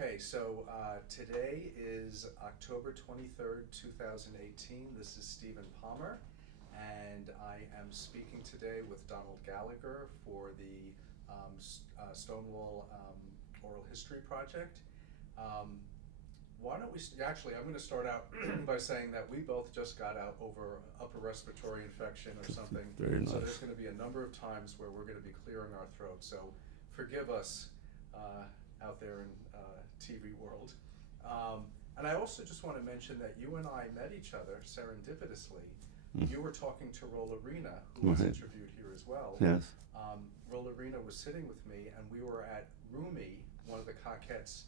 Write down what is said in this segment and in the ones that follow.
Okay, so today is October 23rd, 2018. This is Stephen Palmer, and I am speaking today with Donald Gallagher for the Stonewall Oral History Project. Why don't we, actually, I'm going to start out by saying that we both just got out over upper respiratory infection or something. Very nice. So there's going to be a number of times where we're going to be clearing our throats. So forgive us out there in TV world. And I also just want to mention that you and I met each other serendipitously. You were talking to Rollerina, who was interviewed here as well. Yes. Rollerina was sitting with me, and we were at Rumi, one of the Cockettes,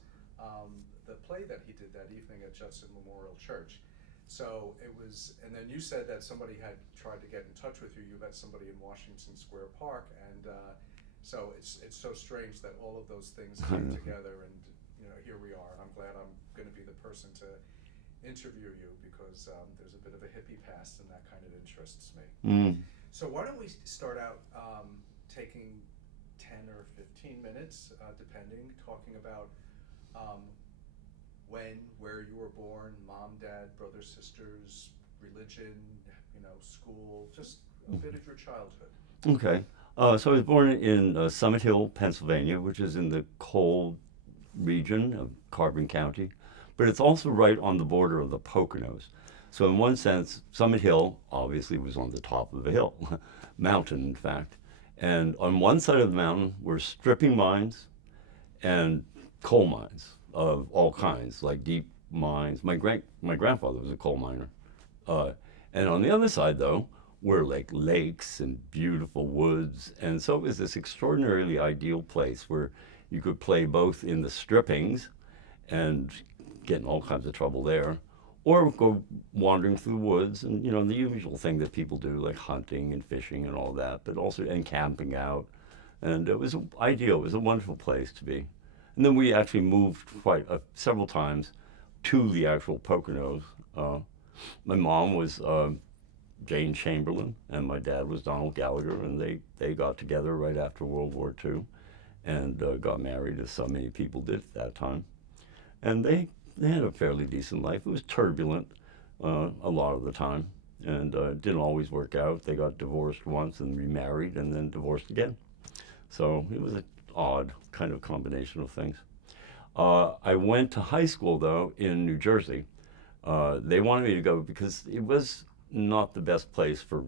the play that he did that evening at Judson Memorial Church. So it was, and then you said that somebody had tried to get in touch with you. You met somebody in Washington Square Park, and so it's so strange that all of those things came together, and here we are. And I'm glad I'm going to be the person to interview you because there's a bit of a hippie past, and that kind of interests me. So why don't we start out taking 10 or 15 minutes, depending, talking about when, where you were born, mom, dad, brothers, sisters, religion, school, just a bit of your childhood. Okay. So I was born in Summit Hill, Pennsylvania, which is in the cold region of Carbon County, but it's also right on the border of the Poconos. So in one sense, Summit Hill obviously was on the top of a hill, mountain in fact. And on one side of the mountain were stripping mines and coal mines of all kinds, like deep mines. My grandfather was a coal miner. And on the other side, though, were like lakes and beautiful woods. And so it was this extraordinarily ideal place where you could play both in the strippings and get in all kinds of trouble there, or go wandering through the woods and, the usual thing that people do, like hunting and fishing and all that, but also, and camping out. And it was ideal. It was a wonderful place to be. And then we actually moved several times to the actual Poconos. My mom was Jane Chamberlain, and my dad was Donald Gallagher, and they got together right after World War II and got married, as so many people did at that time. And they had a fairly decent life. It was turbulent a lot of the time, and didn't always work out. They got divorced once and remarried and then divorced again. So it was an odd kind of combination of things. I went to high school, though, in New Jersey. They wanted me to go because it was not the best place for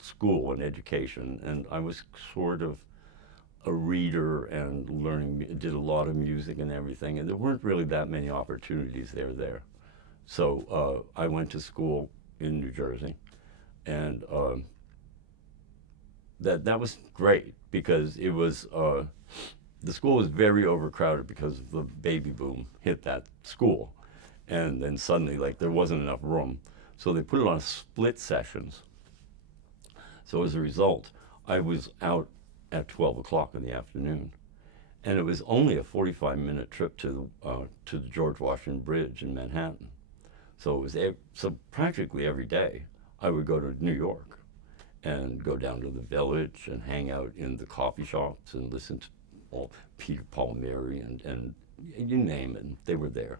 school and education, and I was sort of a reader and did a lot of music and everything, and there weren't really that many opportunities there. So I went to school in New Jersey, and that was great because it was the school was very overcrowded because the baby boom hit that school, and then suddenly there wasn't enough room, so they put it on split sessions. So as a result, I was out at 12 o'clock in the afternoon, and it was only a 45-minute trip to the George Washington Bridge in Manhattan. So it was practically every day I would go to New York and go down to the Village and hang out in the coffee shops and listen to all Peter, Paul, Mary, and you name it, they were there.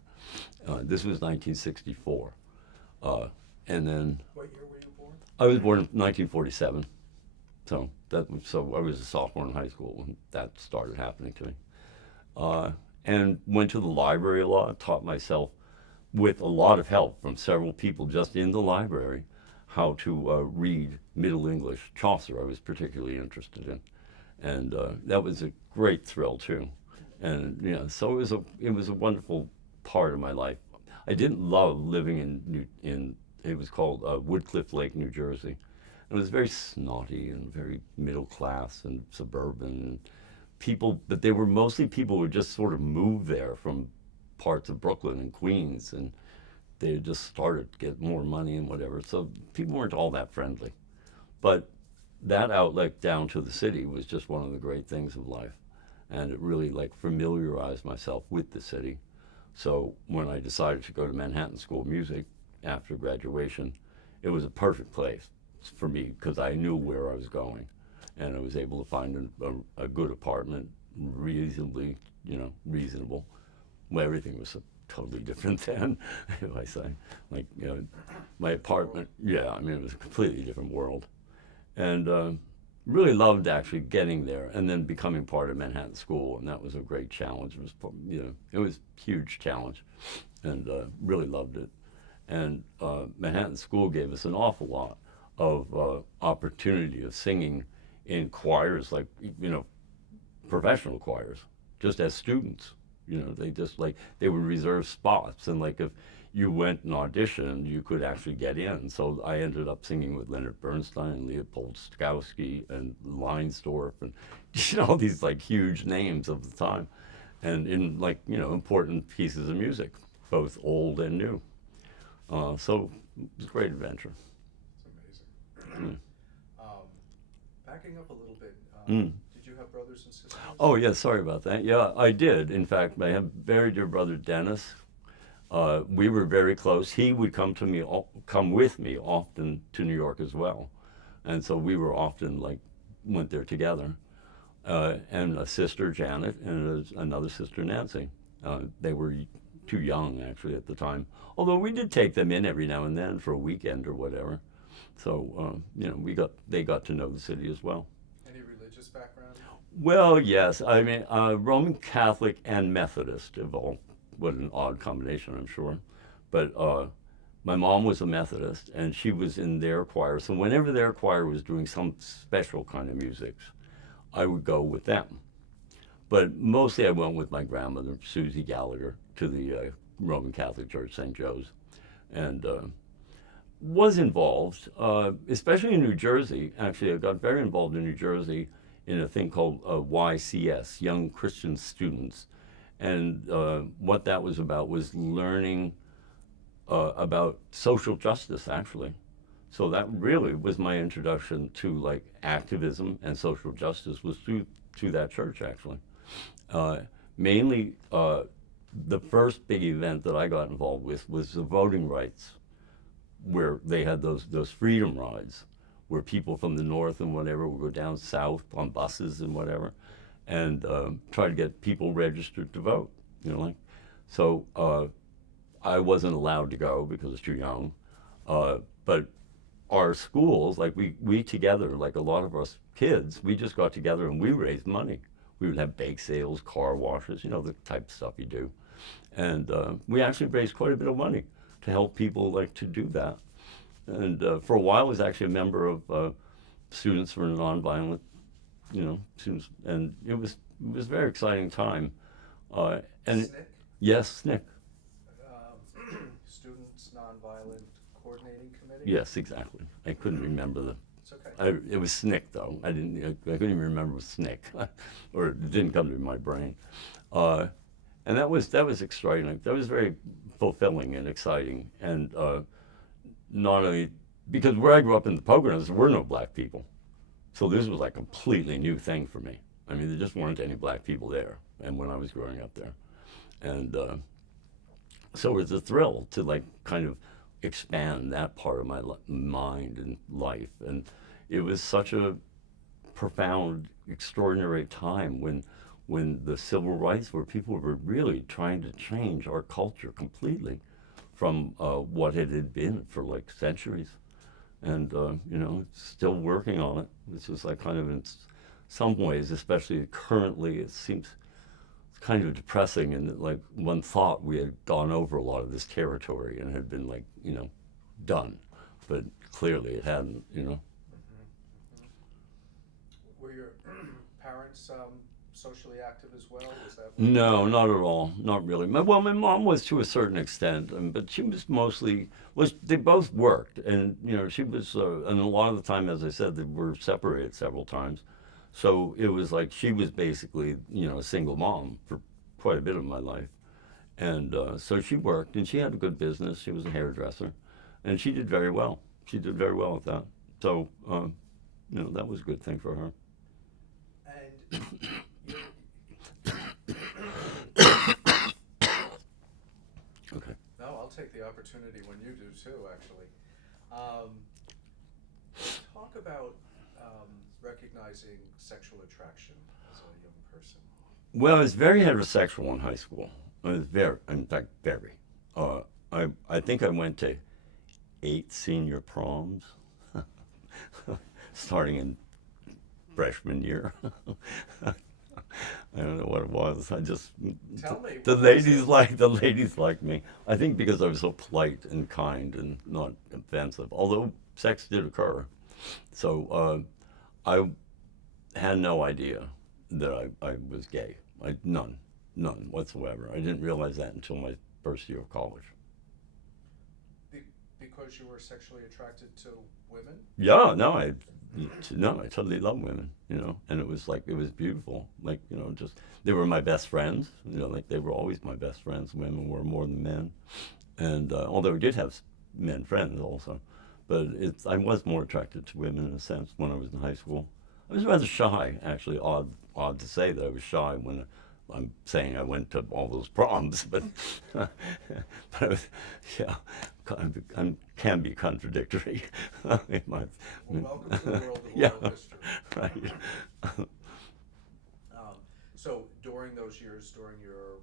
This was 1964. And then... What year were you born? I was born in 1947. So I was a sophomore in high school when that started happening to me. And went to the library a lot, taught myself with a lot of help from several people just in the library how to read Middle English. Chaucer I was particularly interested in. And that was a great thrill too. And so it was a wonderful part of my life. I didn't love living in it was called Woodcliff Lake, New Jersey. It was very snotty and very middle class and suburban people, but they were mostly people who just sort of moved there from parts of Brooklyn and Queens, and they just started to get more money and whatever. So people weren't all that friendly. But that outlet down to the city was just one of the great things of life. And it really familiarized myself with the city. So when I decided to go to Manhattan School of Music after graduation, it was a perfect place for me because I knew where I was going, and I was able to find a good apartment, reasonably, reasonable, Well, everything was so totally different then, if I say. Like, you know, my apartment, yeah, I mean, it was a completely different world. And really loved actually getting there and then becoming part of Manhattan School, and that was a great challenge. It was, you know, it was a huge challenge, and really loved it. And Manhattan School gave us an awful lot of opportunity of singing in choirs, like, you know, professional choirs, just as students. You know, they just like, they would reserve spots, and like if you went and auditioned, you could actually get in. So I ended up singing with Leonard Bernstein and Leopold Stokowski and Leinsdorf and, you know, all these like huge names of the time, and in like, you know, important pieces of music, both old and new. So it was a great adventure. It's amazing. Backing up a little bit, did you have brothers and sisters? Oh, yeah, sorry about that. Yeah, I did. In fact, I have a very dear brother, Dennis. We were very close. He would come with me often to New York as well. And so we were often like, went there together. And a sister, Janet, and another sister, Nancy. They were too young, actually, at the time. Although we did take them in every now and then for a weekend or whatever. So, you know, they got to know the city as well. Any religious background? Well, yes. I mean, Roman Catholic and Methodist of all. What an odd combination, I'm sure. But my mom was a Methodist, and she was in their choir. So whenever their choir was doing some special kind of music, I would go with them. But mostly I went with my grandmother, Susie Gallagher, to the Roman Catholic Church, St. Joe's, and was involved, especially in New Jersey. Actually, I got very involved in New Jersey in a thing called YCS, Young Christian Students. And what that was about was learning about social justice, actually. So that really was my introduction to like activism and social justice, was through that church, actually. Mainly, the first big event that I got involved with was the voting rights, where they had those freedom rides, where people from the north and whatever would go down south on buses and whatever, and try to get people registered to vote. You know, like, so I wasn't allowed to go because I was too young, but our schools, like we together, like a lot of us kids, we just got together and we raised money. We would have bake sales, car washes, you know, the type of stuff you do, and we actually raised quite a bit of money to help people like to do that. And for a while, I was actually a member of Students for Nonviolent, you know, students, and it was a very exciting time. And SNCC? Yes, SNCC. Students Nonviolent Coordinating Committee? Yes, exactly. I couldn't remember the. It's okay. It was SNCC though. I couldn't even remember it was SNCC, or it didn't come to my brain. And that was extraordinary. That was very fulfilling and exciting. And not only because where I grew up in the Poconos, there were no black people. So this was like a completely new thing for me. I mean, there just weren't any black people there, and when I was growing up there, and so it was a thrill to like kind of expand that part of my mind and life, and it was such a profound, extraordinary time when the civil rights, where people were really trying to change our culture completely from what it had been for like centuries. And, you know, still working on it. It's just like kind of in some ways, especially currently, it seems kind of depressing. And like one thought we had gone over a lot of this territory and had been like, you know, done. But clearly it hadn't, you know. Were your parents socially active as well? Was that No, not at all. Not really. My mom was to a certain extent, but she was mostly, they both worked. And, you know, she was, and a lot of the time, as I said, they were separated several times. So it was like she was basically, you know, a single mom for quite a bit of my life. And so she worked, and she had a good business. She was a hairdresser, and she did very well. She did very well at that. So, you know, that was a good thing for her. And Okay. no, I'll take the opportunity when you do too, actually. Talk about recognizing sexual attraction as a young person. Well, I was very heterosexual in high school. I was very, in fact, very. I think I went to 8 senior proms, starting in freshman year. I don't know what it was. I just Tell me, the what was ladies it? liked me. I think because I was so polite and kind and not offensive. Although sex did occur, so I had no idea that I was gay. None whatsoever. I didn't realize that until my first year of college. Because you were sexually attracted to women? Yeah, no, I totally love women, and it was beautiful. Like, just they were my best friends, like they were always my best friends. Women were more than men, and although we did have men friends also, but I was more attracted to women in a sense when I was in high school. I was rather shy, actually. Odd to say that I was shy when I'm saying I went to all those proms, but but I was, yeah, I can be contradictory. Well, welcome to the world of Yeah, oral history. right. So during those years, during your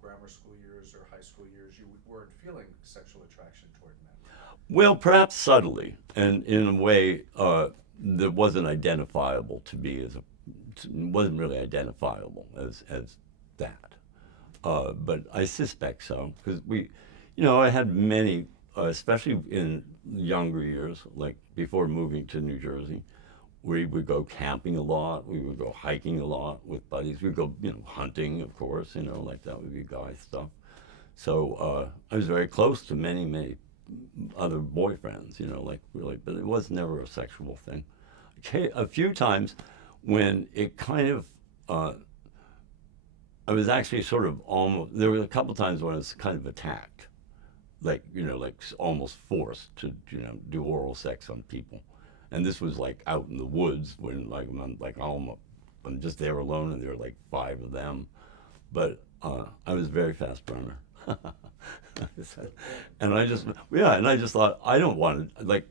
grammar school years or high school years, you weren't feeling sexual attraction toward men. Well, perhaps subtly, and in a way that wasn't identifiable to me wasn't really identifiable as that. But I suspect so because I had many, especially in younger years, like before moving to New Jersey, we would go camping a lot. We would go hiking a lot with buddies. We'd go, hunting, of course, like that would be guy stuff. So I was very close to many, many other boyfriends, like really, but it was never a sexual thing. A few times when it kind of, I was actually sort of there were a couple times when I was kind of attacked, like almost forced to, do oral sex on people. And this was like out in the woods when I'm just there alone and there were like 5 of them. But I was a very fast burner. And I just thought, I don't want to,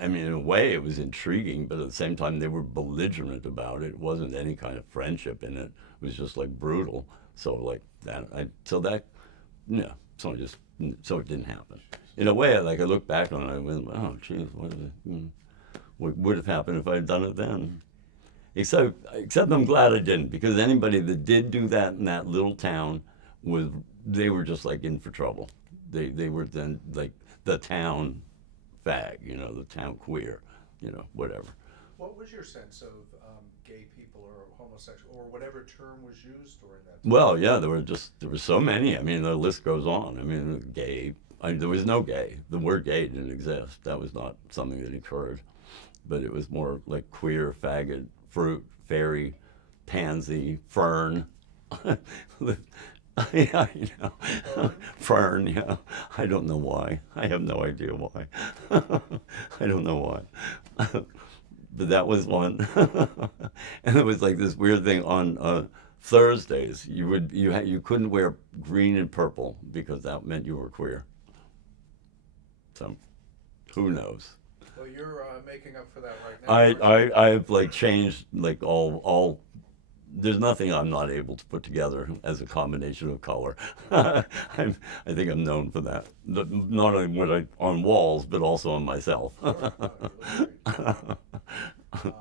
in a way it was intriguing, but at the same time they were belligerent about it. It wasn't any kind of friendship in it. It was just brutal. So so it didn't happen. In a way, I look back on it, I went, oh, geez, what would have happened if I had done it then? Except I'm glad I didn't, because anybody that did do that in that little town they were just in for trouble. They were then the town fag, the town queer, whatever. What was your sense of gay people or homosexual or whatever term was used during that time? Well, yeah, there were so many. The list goes on. Gay. There was no gay. The word gay didn't exist. That was not something that occurred. But it was more like queer, faggot, fruit, fairy, pansy, fern. Yeah, fern, yeah. I don't know why. I have no idea why. I don't know why. But that was one. And it was this weird thing on Thursdays. You couldn't wear green and purple because that meant you were queer. So, who knows? Well, you're making up for that right now. I've changed all. There's nothing I'm not able to put together as a combination of color. I think I'm known for that. Not only on walls, but also on myself. Sure, no, you look great.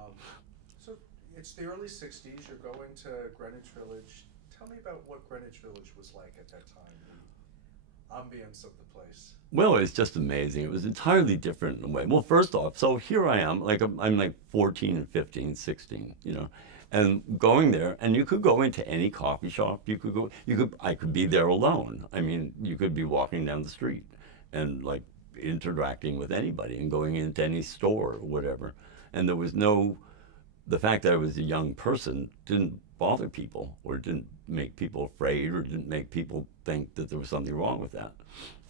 So it's the early 60s. You're going to Greenwich Village. Tell me about what Greenwich Village was like at that time, the ambience of the place. Well, it's just amazing. It was entirely different in a way. Well, first off, so here I am, I'm 14 and 15, 16, and going there, and you could go into any coffee shop. I could be there alone. You could be walking down the street and interacting with anybody and going into any store or whatever. And there was the fact that I was a young person didn't bother people or didn't make people afraid or didn't make people think that there was something wrong with that.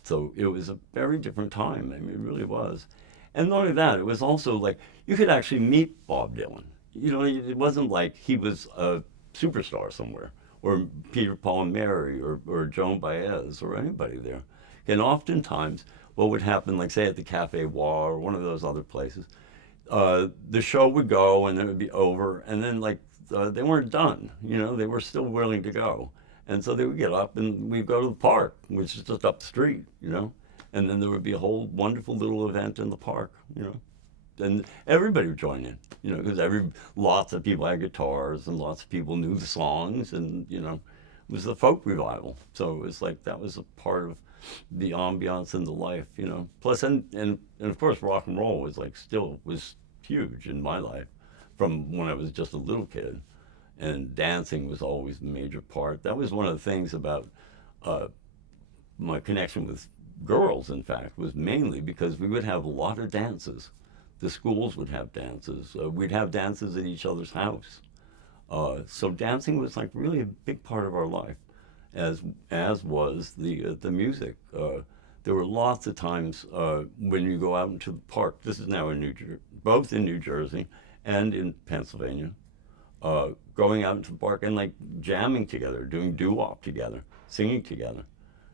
So it was a very different time. It really was. And not only that, it was also you could actually meet Bob Dylan. It wasn't like he was a superstar somewhere, or Peter, Paul, and Mary, or Joan Baez, or anybody there. And oftentimes, what would happen, say at the Cafe War or one of those other places, the show would go and then it would be over, and then they weren't done. They were still willing to go. And so they would get up and we'd go to the park, which is just up the street, you know. And then there would be a whole wonderful little event in the park, you know. And everybody would join in, you know, because lots of people had guitars and lots of people knew the songs, and you know, it was the folk revival. So it was like that was a part of the ambiance and the life, you know. Plus, and of course, rock and roll was like still was huge in my life from when I was just a little kid, and dancing was always a major part. That was one of the things about my connection with girls. In fact, was mainly because we would have a lot of dances. The schools would have dances. We'd have dances at each other's house. So dancing was like really a big part of our life, as was the music. There were lots of times when you go out into the park. This is now in both in New Jersey and in Pennsylvania. Going out into the park and like jamming together, doing doo-wop together, singing together.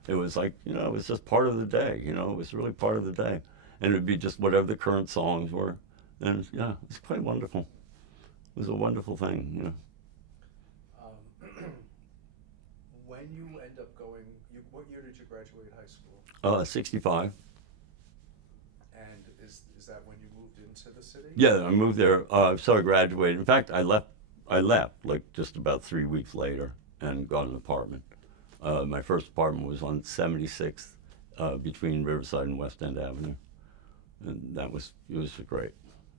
It was like, you know, it was just part of the day. You know, it was really part of the day. And it would be just whatever the current songs were. And yeah, it's quite wonderful. It was a wonderful thing, you know. When you end up going, what year did you graduate high school? 65. And is that when you moved into the city? Yeah, I moved there. So I graduated. In fact, I left like just about 3 weeks later and got an apartment. My first apartment was on 76th between Riverside and West End Avenue. And it was great.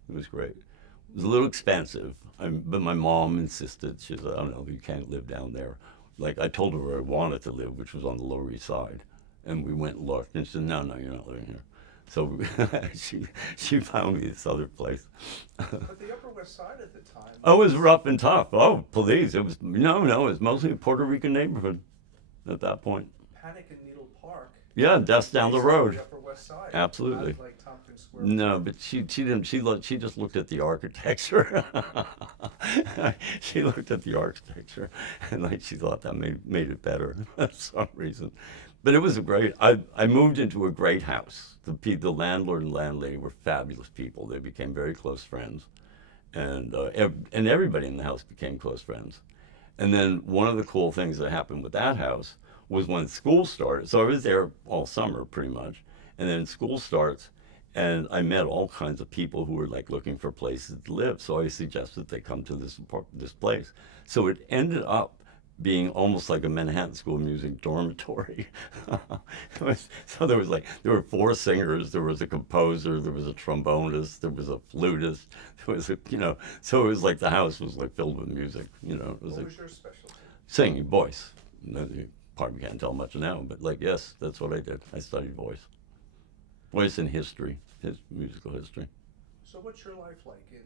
It was great. It was a little expensive, but my mom insisted. She said, "I don't know, you can't live down there." Like I told her where I wanted to live, which was on the Lower East Side, and we went and looked, and she said, "No, you're not living here." So she found me this other place. But the Upper West Side at the time. Oh, it was rough and tough. Oh, please, it was no, it was mostly a Puerto Rican neighborhood at that point. Panic in Needle Park. Yeah, that's down the road. The Upper West Side. Absolutely. Not like Tompkins Square. No, but she didn't. She just looked at the architecture. She looked at the architecture, and like she thought that made it better for some reason. But it was a great. I moved into a great house. The landlord and landlady were fabulous people. They became very close friends, and everybody in the house became close friends. And then one of the cool things that happened with that house was when school started. So I was there all summer pretty much. And then school starts, and I met all kinds of people who were like looking for places to live. So I suggested they come to this place. So it ended up being almost like a Manhattan School of Music dormitory. So there were 4 singers, there was a composer, there was a trombonist, there was a flutist, there was so it was like the house was like filled with music. You know, it was What like was your specialty? singing, voice. You probably can't tell much now, but like yes, that's what I did. I studied voice and history, musical history. So what's your life like in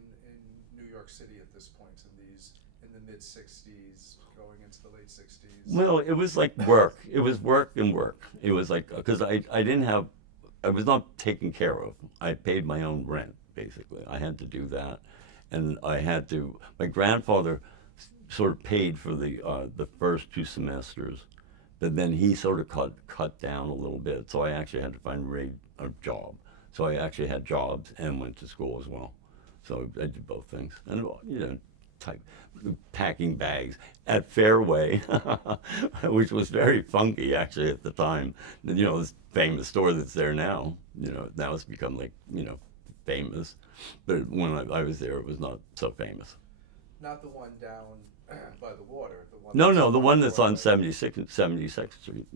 New York City at this point in the mid 60s, going into the late 60s? Well, it was like work. It was work and work. It was like, because I was not taken care of. I paid my own rent, basically. I had to do that. And my grandfather sort of paid for the first 2 semesters, but then he sort of cut down a little bit. So I actually had to find a job. So I actually had jobs and went to school as well. So I did both things. And, packing bags at Fairway, which was very funky actually at the time. This famous store that's there now, now it's become like, famous. But when I was there, it was not so famous. Not the one down by the water. No, the one that's on 76th Street,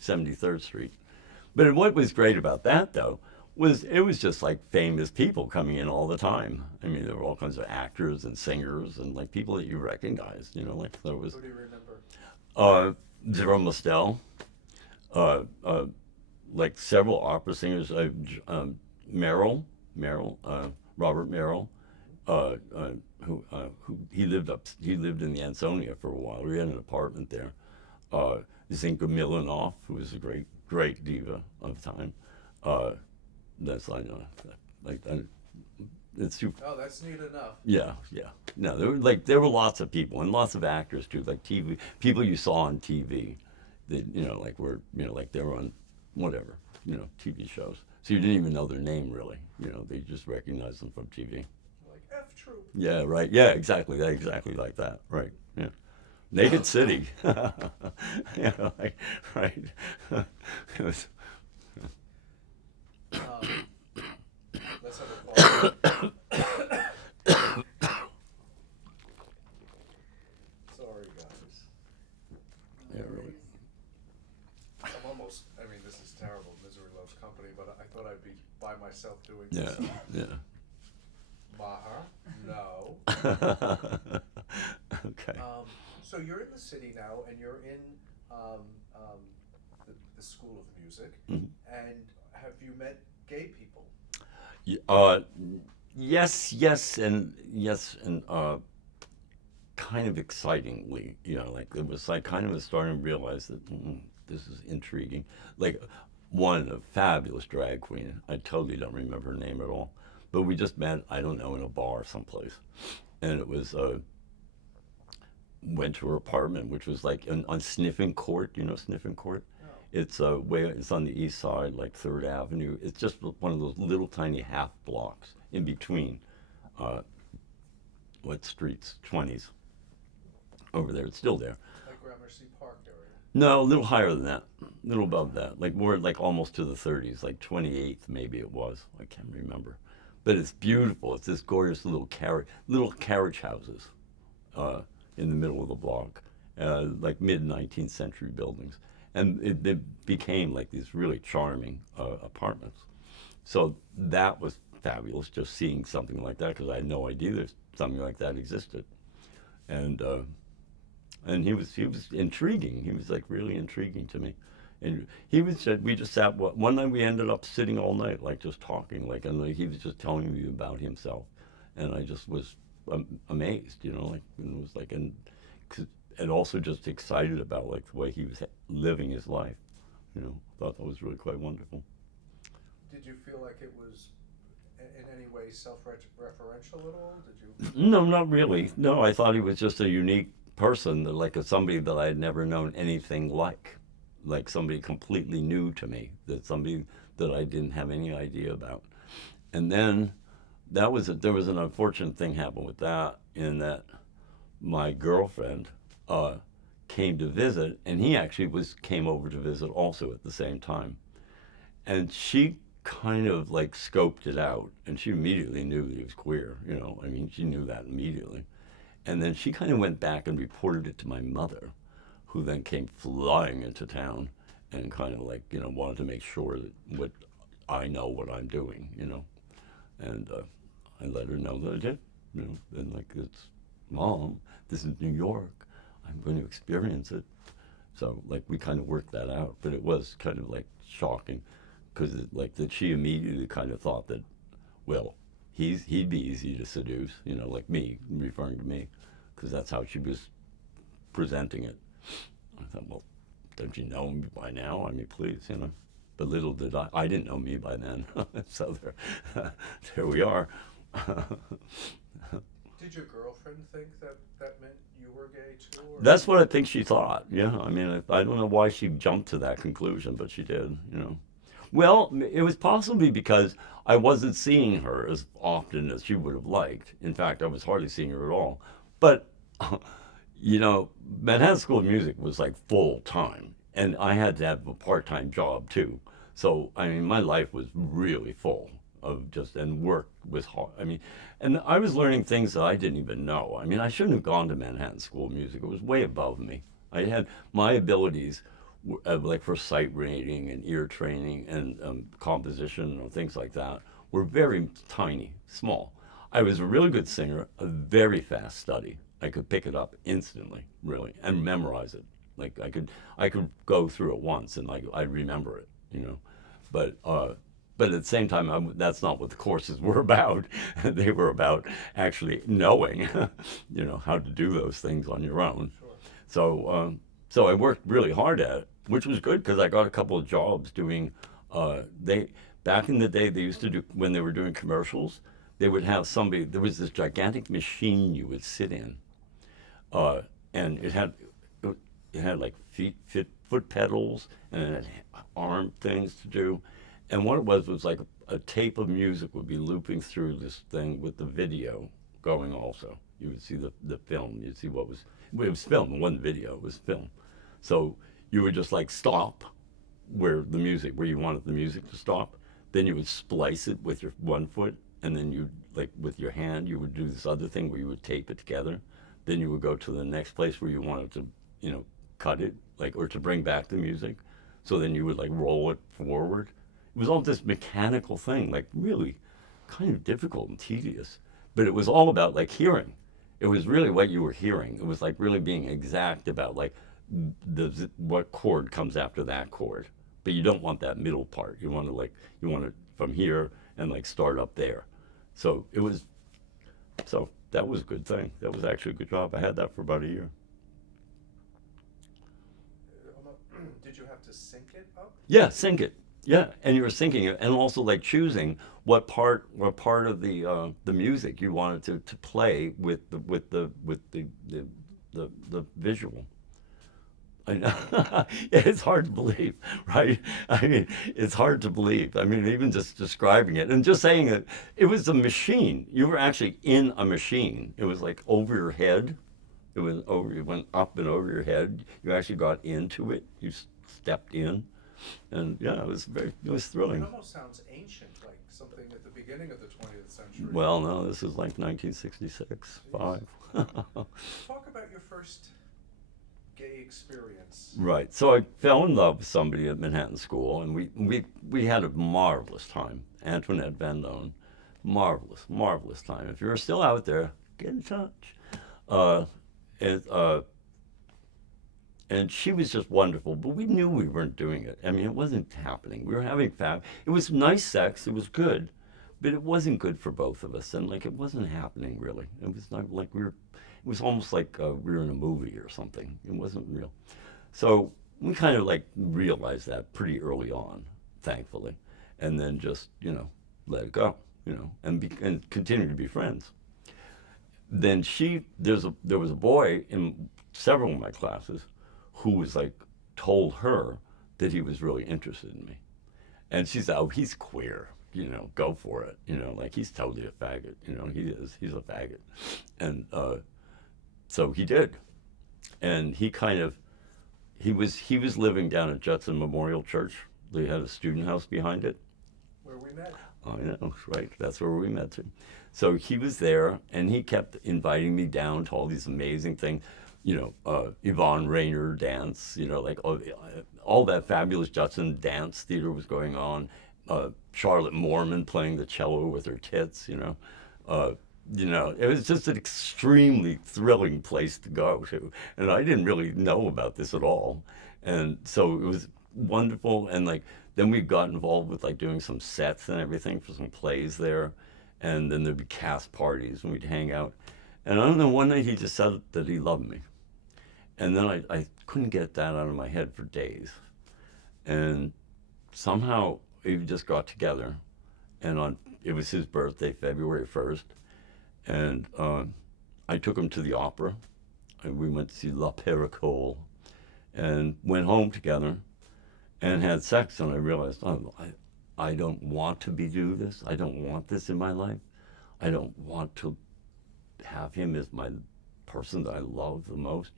73rd Street. But what was great about that, though, was it was just like famous people coming in all the time. I mean, there were all kinds of actors and singers and like people that you recognized, like there was. Who do you remember? Jerome Mostel, like several opera singers, Robert Merrill, who he lived in the Ansonia for a while. We had an apartment there. Zinka Milanoff, who was a great diva of the time. That's it's super. Oh, that's neat enough. Yeah. No, there were lots of people and lots of actors too, like TV people you saw on TV, that they were on whatever, TV shows. So you didn't even know their name really, they just recognized them from TV. Like F Troop. Yeah, right. Yeah, exactly like that. Right. Yeah. Naked City. Like, right. It was, Um, let's have a pause. Sorry, guys. yeah, really. I'm almost, I mean, this is terrible, misery loves company, but I thought I'd be by myself doing Yeah, this. yeah. Maher, no. Okay. So you're in the city now, and you're in the School of Music, Mhm. and have you met gay people? Yes, yes, and kind of excitingly, like it was like kind of starting to realize that this is intriguing. Like one, a fabulous drag queen. I totally don't remember her name at all, but we just met, I don't know, in a bar someplace, and it was went to her apartment, which was like on Sniffing Court. You know Sniffing Court? No. It's it's on the east side, like Third Avenue. It's just one of those little tiny half blocks in between. What streets? 20s. Over there, it's still there. Like Gramercy Park area? No, a little higher than that, a little above that, like more like almost to the 30s, like 28th maybe it was. I can't remember, but it's beautiful. It's this gorgeous little carriage houses in the middle of the block, like mid 19th century buildings, and it became like these really charming apartments. So that was fabulous, just seeing something like that, because I had no idea there's something like that existed, and he was intriguing. He was like really intriguing to me, and we just sat. One night we ended up sitting all night, like just talking, like, and like, he was just telling me about himself, and I just was amazed, like, and it was like, and also just excited about like the way he was living his life, thought that was really quite wonderful. Did you feel like it was in any way self-referential at all? Did you? No, not really. No, I thought he was just a unique person, like somebody that I had never known anything like somebody completely new to me, that somebody that I didn't have any idea about. And then there was an unfortunate thing happened with that, in that my girlfriend came to visit, and he actually came over to visit also at the same time, and she kind of like scoped it out, and she immediately knew that he was queer. I mean, she knew that immediately. And then she kind of went back and reported it to my mother, who then came flying into town and kind of like, wanted to make sure that I know what I'm doing, And I let her know that I did, and like, it's, Mom, this is New York. I'm going to experience it. So like we kind of worked that out, but it was kind of like shocking, because like that she immediately kind of thought that, well, he'd be easy to seduce, like me, referring to me, because that's how she was presenting it. I thought, well, don't you know me by now? I mean, please, But little did I didn't know me by then. So there we are. Did your girlfriend think that meant you were gay too? Or? That's what I think she thought. Yeah, I mean, I don't know why she jumped to that conclusion, but she did. Well, it was possibly because I wasn't seeing her as often as she would have liked. In fact, I was hardly seeing her at all. But, Manhattan School of Music was like full time, and I had to have a part-time job too. So, I mean, my life was really full of and work was hard. I mean, and I was learning things that I didn't even know. I mean, I shouldn't have gone to Manhattan School of Music. It was way above me. I had my abilities, like for sight reading and ear training and composition and things like that, were very tiny, small. I was a really good singer, a very fast study. I could pick it up instantly, really, and memorize it. Like I could go through it once and like I'd remember it, But at the same time, that's not what the courses were about. They were about actually knowing, how to do those things on your own. Sure. So I worked really hard at it, which was good because I got a couple of jobs doing. Back in the day, they used to do, when they were doing commercials, they would have somebody. There was this gigantic machine you would sit in, and it had like foot pedals, and it had arm things to do. And what it was like a tape of music would be looping through this thing with the video going also. You would see the film. You'd see what was, it was film. One video was film. So you would just like stop where you wanted the music to stop. Then you would splice it with your one foot, and then you, like with your hand, you would do this other thing where you would tape it together. Then you would go to the next place where you wanted to, cut it, like, or to bring back the music. So then you would like roll it forward. It was all this mechanical thing, like really kind of difficult and tedious. But it was all about like hearing. It was really what you were hearing. It was like really being exact about like what chord comes after that chord. But you don't want that middle part. You want it from here and like start up there. So that was a good thing. That was actually a good job. I had that for about a year. Did you have to sync it up? Yeah, sync it. Yeah, and you were syncing it, and also like choosing what part of the music you wanted to play with the visual. I know. It's hard to believe, right? I mean, it's hard to believe. I mean, even just describing it and just saying it, it was a machine. You were actually in a machine. It was like over your head. It went up and over your head. You actually got into it. You stepped in. And yeah, it was thrilling. It almost sounds ancient, like something at the beginning of the 20th century. Well, no, this is like 1966, 5. Talk about your first gay experience. Right. So I fell in love with somebody at Manhattan School, and we had a marvelous time. Antoinette Van Loan, marvelous time. If you're still out there, get in touch. And she was just wonderful, but we knew we weren't doing it. I mean, it wasn't happening. We were having it was nice sex, it was good, but it wasn't good for both of us, and like it wasn't happening really. It was not like it was almost like we were in a movie or something. It wasn't real. So we kind of like realized that pretty early on, thankfully, and then just, let it go, and continue to be friends. Then there was a boy in several of my classes who was like told her that he was really interested in me. And she said, oh, he's queer, go for it. Like he's totally a faggot, he's a faggot. And so he did. And he was living down at Judson Memorial Church. They had a student house behind it. Where we met. Oh, yeah, right. That's where we met too. So he was there, and he kept inviting me down to all these amazing things. Yvonne Rainer dance, like all that fabulous Judson dance theater was going on. Charlotte Moorman playing the cello with her tits, it was just an extremely thrilling place to go to. And I didn't really know about this at all. And so it was wonderful. And like, then we got involved with like doing some sets and everything for some plays there. And then there'd be cast parties and we'd hang out. And I don't know, one night he just said that he loved me. And then I couldn't get that out of my head for days. And somehow we just got together. And it was his birthday, February 1st. And I took him to the opera. And we went to see La Pericole. And went home together and had sex. And I realized, I don't want to do this. I don't want this in my life. I don't want to have him as my person that I love the most.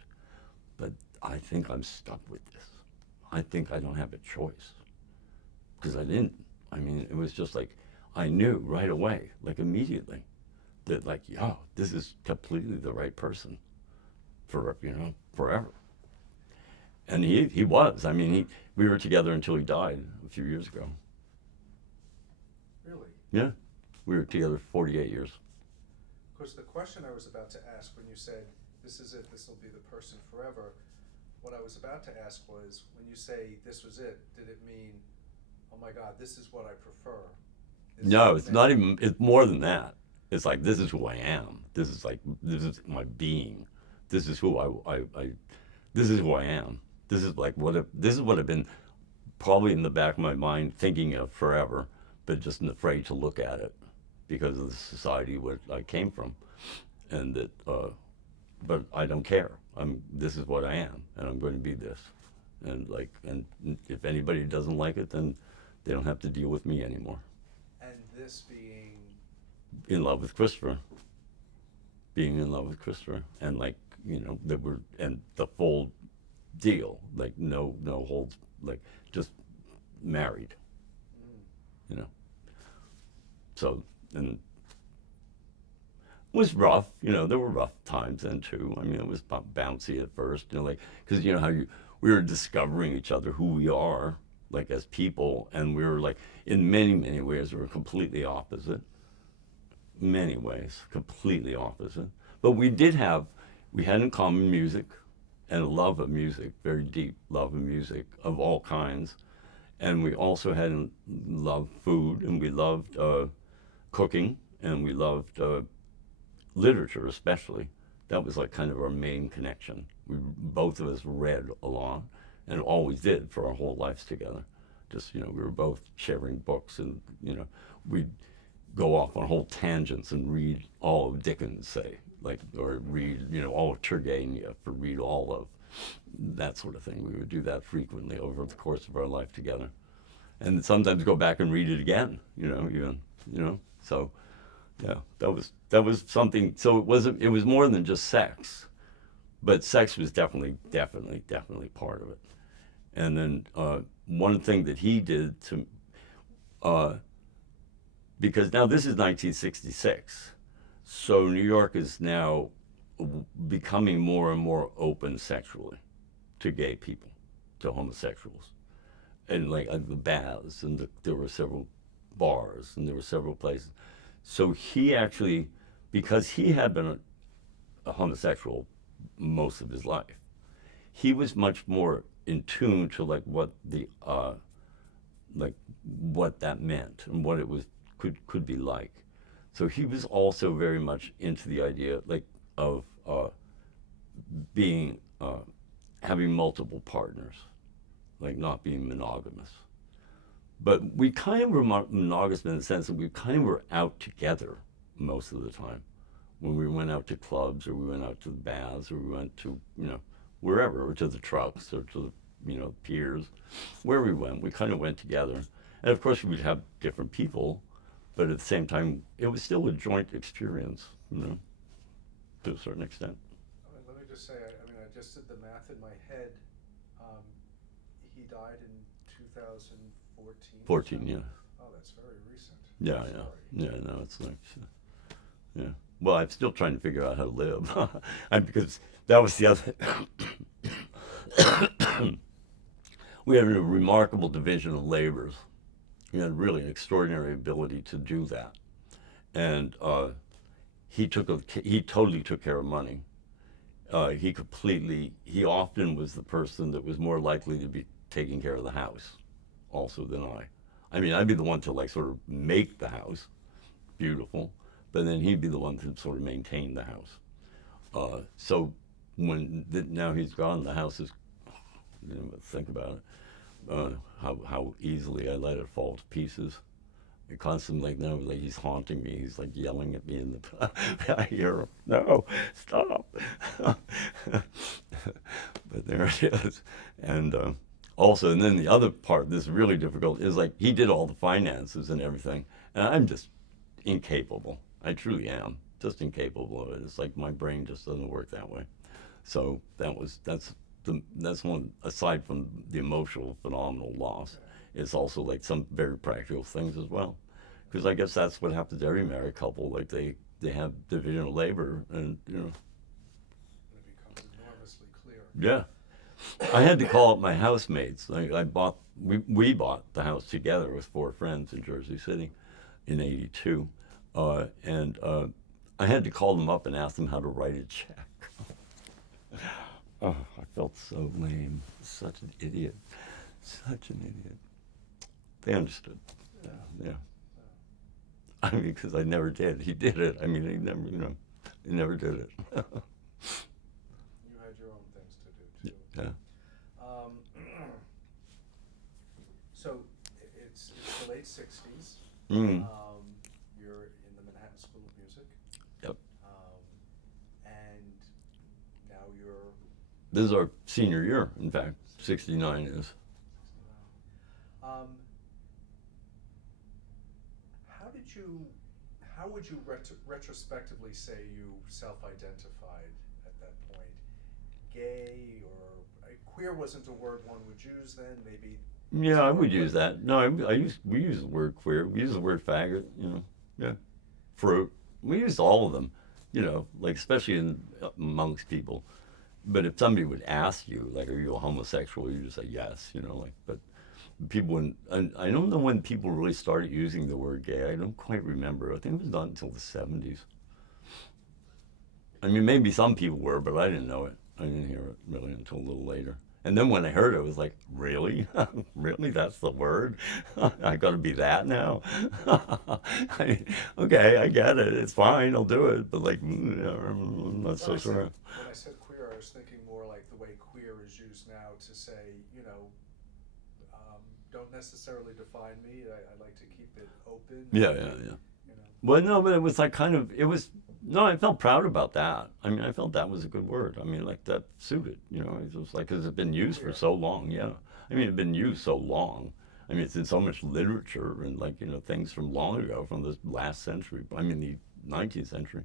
But I think I'm stuck with this. I think I don't have a choice. Because I didn't. I mean, it was just like, I knew right away, like immediately, that like, this is completely the right person for, forever. And he was. I mean, we were together until he died a few years ago. Really? Yeah. We were together 48 years. Because the question I was about to ask when you said, this is it, this will be the person forever, what I was about to ask was, when you say this was it, did it mean, oh my God, this is what I prefer? No, it's not even, it's more than that. It's like, this is who I am. This is my being. This is who this is who I am. This is like this is what I've been probably in the back of my mind thinking of forever, but just afraid to look at it because of the society where I came from. And that, but I don't care. This is what I am, and I'm going to be this. And if anybody doesn't like it, then they don't have to deal with me anymore. And this being? In love with Christopher. being in love with Christopher, and like, you know, that were, and the full deal, like no holds, like just married, you know. So, and it was rough, you know, there were rough times then too. I mean, it was bouncy at first, you know, like, because you know how we were discovering each other, who we are, like as people, and we were like, in many ways, we were completely opposite. Many ways, completely opposite. But we had in common music and a love of music, very deep love of music of all kinds. And we also had loved food, and we loved cooking, and we loved literature especially. That was like kind of our main connection. Both of us read a lot, and always did for our whole lives together. Just, you know, we were both sharing books, and, you know, we'd go off on whole tangents and read all of Dickens, say, like, or read, you know, all of Turgenev, or read all of that sort of thing. We would do that frequently over the course of our life together, and sometimes go back and read it again, you know, even, you know. So, yeah, that was something. So it was more than just sex, but sex was definitely part of it. And then one thing that he did to, because now this is 1966, so New York is now becoming more and more open sexually to gay people, to homosexuals, and like the baths, and there were several bars, and there were several places. So he actually, because he had been a homosexual most of his life, he was much more in tune to like what the like what that meant and what it was could be like. So he was also very much into the idea like of being having multiple partners, like not being monogamous. But we kind of were monogamous in the sense that we kind of were out together most of the time. When we went out to clubs, or we went out to the baths, or we went to, you know, wherever, or to the trucks, or to the, you know, piers, where we went, we kind of went together. And of course we'd have different people, but at the same time, it was still a joint experience, you know, to a certain extent. Let me just say, I mean, I just did the math in my head. He died in 2014. 14, yeah. Oh, that's very recent. Yeah, yeah. Yeah, no, it's like, yeah. Well, I'm still trying to figure out how to live. Because that was the other we had a remarkable division of labors. We had really an extraordinary ability to do that. And he totally took care of money. He often was the person that was more likely to be taking care of the house also than I. I mean, I'd be the one to like sort of make the house beautiful, but then he'd be the one to sort of maintain the house. So now he's gone, the house is, you know, think about it, how easily I let it fall to pieces. I constantly, now, like he's haunting me. He's like yelling at me in the. I hear him. No, stop. But there it is, and also, and then the other part that's really difficult is like he did all the finances and everything, and I'm just incapable. I truly am just incapable of it. It's like my brain just doesn't work that way. So that's one, aside from the emotional phenomenal loss. It's also like some very practical things as well, because I guess that's what happens to every married couple. Like they have division of labor, and you know. It becomes enormously clear. Yeah, I had to call up my housemates. We bought the house together with 4 friends in Jersey City in '82, and I had to call them up and ask them how to write a check. Oh, I felt so lame. Such an idiot. Such an idiot. They understood. Yeah. I mean, because I never did. He did it. I mean, he never did it. You had your own things to do too. Yeah. So it's the late '60s. Mm. You're in the Manhattan School of Music. Yep. And now you're. This is our senior year, in fact. 69 is. how would you retrospectively say you self-identified at that point? Gay or queer wasn't a word one would use then, maybe. Yeah, I would use that. No, we use the word queer. We use the word faggot. Yeah, fruit. We used all of them. Like especially amongst people. But if somebody would ask you, like, are you a homosexual? You just say yes. But people when I don't know when people really started using the word gay. I don't quite remember. I think it was not until the 70s. I mean, maybe some people were, but I didn't know it. I didn't hear it really until a little later. And then when I heard it, I was like, really? Really? That's the word? I got to be that now? Okay, I get it. It's fine. I'll do it. But I'm not so sure. When I said queer, I was thinking more like the way queer is used now to say, don't necessarily define me. I like to keep it open. Yeah. Well, no, but it was like no, I felt proud about that. I mean, I felt that was a good word. I mean, like that suited, it was like, because it's been used for so long, yeah. I mean, it's been used so long. I mean, it's in so much literature and things from long ago, from the last century, I mean, the 19th century,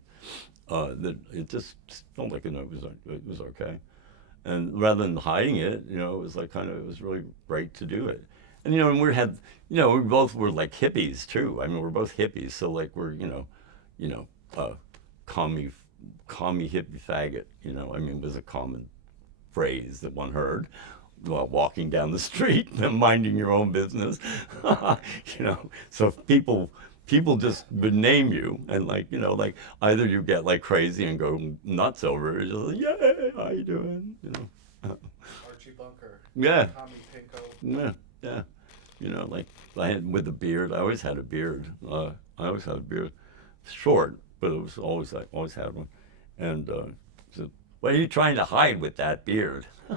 that it just felt like, it was okay. And rather than hiding it, it was like it was really great to do it. And, and we both were like hippies too. I mean, we're both hippies. So like we're, commie hippie faggot, I mean, was a common phrase that one heard while walking down the street, minding your own business. So people just would name you and like either you get like crazy and go nuts over it, just like, yay, how you doing? Archie Bunker. Yeah. Tommy Pinko. Yeah. Like I had with a beard. I always had a beard. Short, but it was always I always had one. And so, what are you trying to hide with that beard? I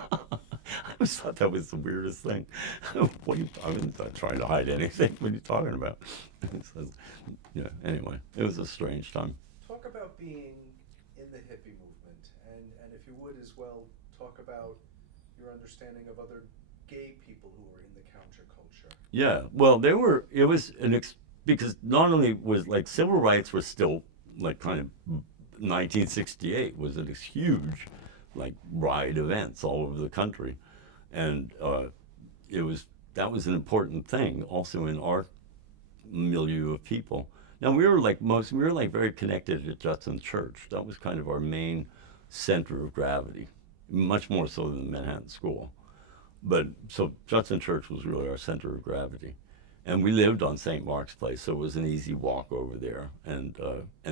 always thought that was the weirdest thing. I wasn't trying to hide anything. What are you talking about? So, anyway, it was a strange time. Talk about being in the hippie movement, and if you would as well, talk about your understanding of other gay people who were in the counterculture. Yeah, well, because not only was like civil rights was still like kind of 1968 was a huge like riot events all over the country, and that was an important thing also in our milieu of people. Now we were very connected to Judson Church. That was kind of our main center of gravity, much more so than Manhattan School. But so Judson Church was really our center of gravity. And we lived on St. Mark's Place, so it was an easy walk over there. And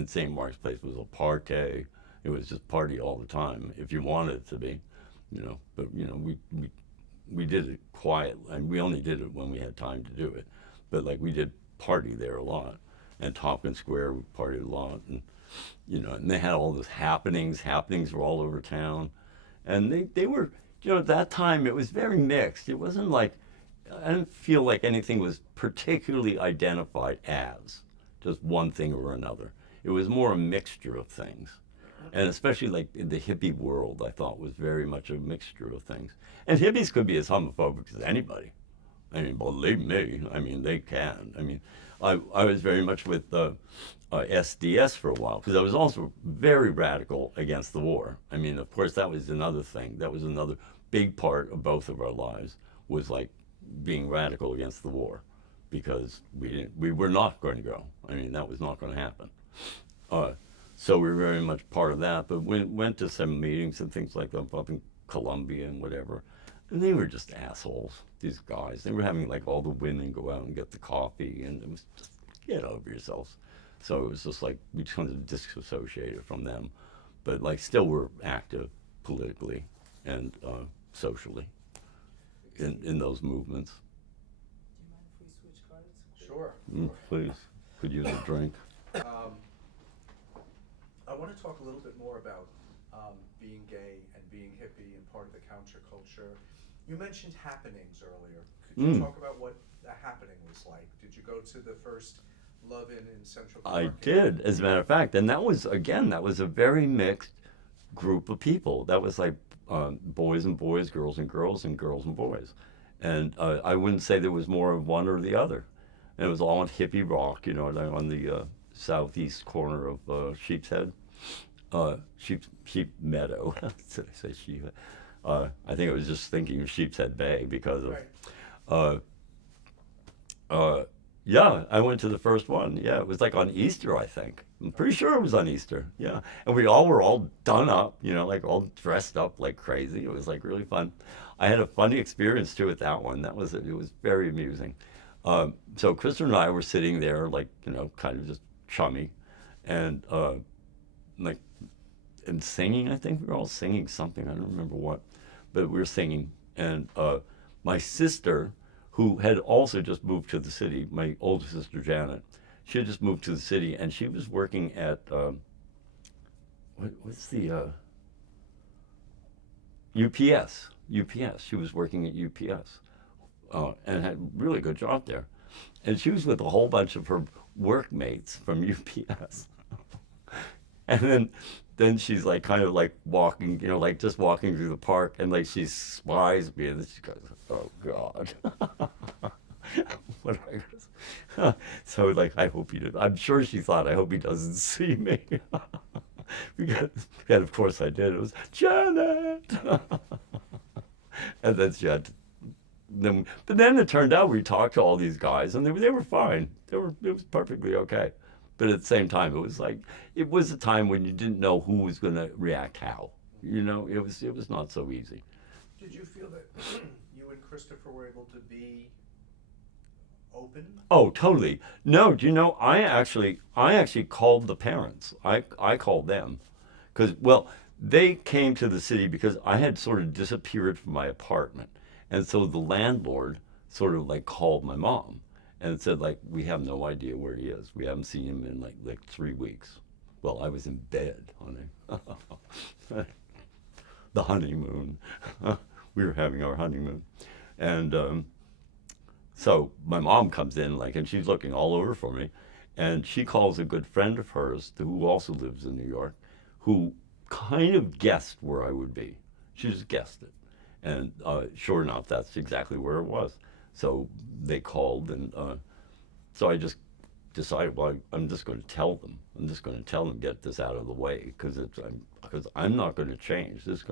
St. Mark's Place was a party. It was just party all the time, if you wanted it to be, But we did it quietly, and we only did it when we had time to do it. But like we did party there a lot, and Tompkins Square we partied a lot, and and they had all those happenings. Happenings were all over town, and they were. At that time, it was very mixed. It wasn't like, I didn't feel like anything was particularly identified as just one thing or another. It was more a mixture of things. And especially like in the hippie world, I thought was very much a mixture of things. And hippies could be as homophobic as anybody. I mean, believe me, they can. I was very much with SDS for a while, because I was also very radical against the war. Of course, that was another thing. That was another big part of both of our lives, was like being radical against the war, because we were not going to go. That was not going to happen. So we were very much part of that, but we went to some meetings and things like that up in Columbia and whatever, and they were just assholes, these guys. They were having like all the women go out and get the coffee, and it was just, get over yourselves. So it was just like, we just kind of disassociated from them, but like still were active politically and socially in those movements. Do you mind if we switch cards? Sure. Please, could use a drink. I want to talk a little bit more about being gay and being hippie and part of the counterculture. You mentioned happenings earlier. Could you talk about what a happening was like? Did you go to the first Love-In in Central Park? I did, as a matter of fact. And that was a very mixed group of people. That was like boys and boys, girls and girls, and girls and boys. And I wouldn't say there was more of one or the other. And it was all on hippie rock, on the southeast corner of Sheep's Head. Sheep Meadow. Did I say sheep? I think I was just thinking of Sheep's Head Bay because of. Right. Yeah, I went to the first one. Yeah, it was like on Easter, I think. I'm pretty sure it was on Easter. Yeah, and we all were all done up, like all dressed up like crazy. It was like really fun. I had a funny experience too with that one. It was very amusing. So Kristen and I were sitting there, like kind of just chummy, and like and singing. I think we were all singing something. I don't remember what, but we were singing. And my sister, who had also just moved to the city, my older sister Janet, she had just moved to the city, and she was working at what's the UPS. UPS. She was working at UPS, and had a really good job there. And she was with a whole bunch of her workmates from UPS. And then she's like kind of like walking, like just walking through the park, and like she spies me, and she goes, "Oh God." What am I gonna say? So like, I hope he did. I'm sure she thought, I hope he doesn't see me. And of course I did. It was Janet. And then she had to, but then it turned out we talked to all these guys, and they were fine. It was perfectly okay. But at the same time, it was a time when you didn't know who was going to react how. It was not so easy. Did you feel that you and Christopher were able to be open? Oh, totally. No, do you know, I actually called the parents. I called them because, well, they came to the city because I had sort of disappeared from my apartment. And so the landlord sort of like called my mom and said, like, we have no idea where he is. We haven't seen him in like 3 weeks. Well, I was in bed, honey. The honeymoon. We were having our honeymoon. And so my mom comes in, and she's looking all over for me. And she calls a good friend of hers who also lives in New York, who kind of guessed where I would be. She just guessed it. And sure enough, that's exactly where it was. So they called, and so I just decided, well, I'm just going to tell them. I'm just going to tell them, get this out of the way, because I'm not going to change. This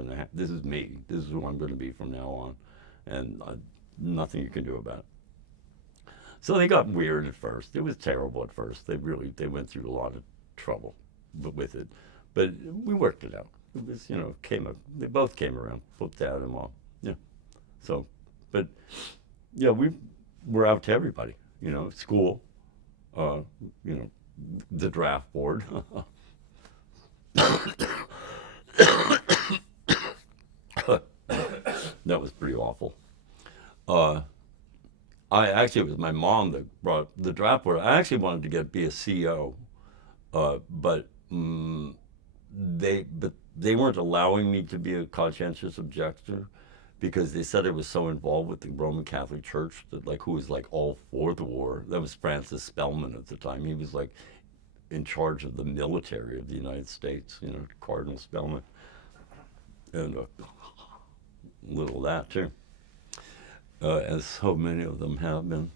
is me. This is who I'm going to be from now on, and nothing you can do about it. So they got weird at first. It was terrible at first. They went through a lot of trouble with it, but we worked it out. It was, they both came around, both dad and mom. Yeah. So, but yeah, we were out to everybody, school, the draft board. That was pretty awful. It was my mom that brought the draft board. I actually wanted to be a CO, but they weren't allowing me to be a conscientious objector because they said I was so involved with the Roman Catholic Church that who was all for the war. That was Francis Spellman at the time. He was in charge of the military of the United States, Cardinal Spellman. And a little of that too, as so many of them have been.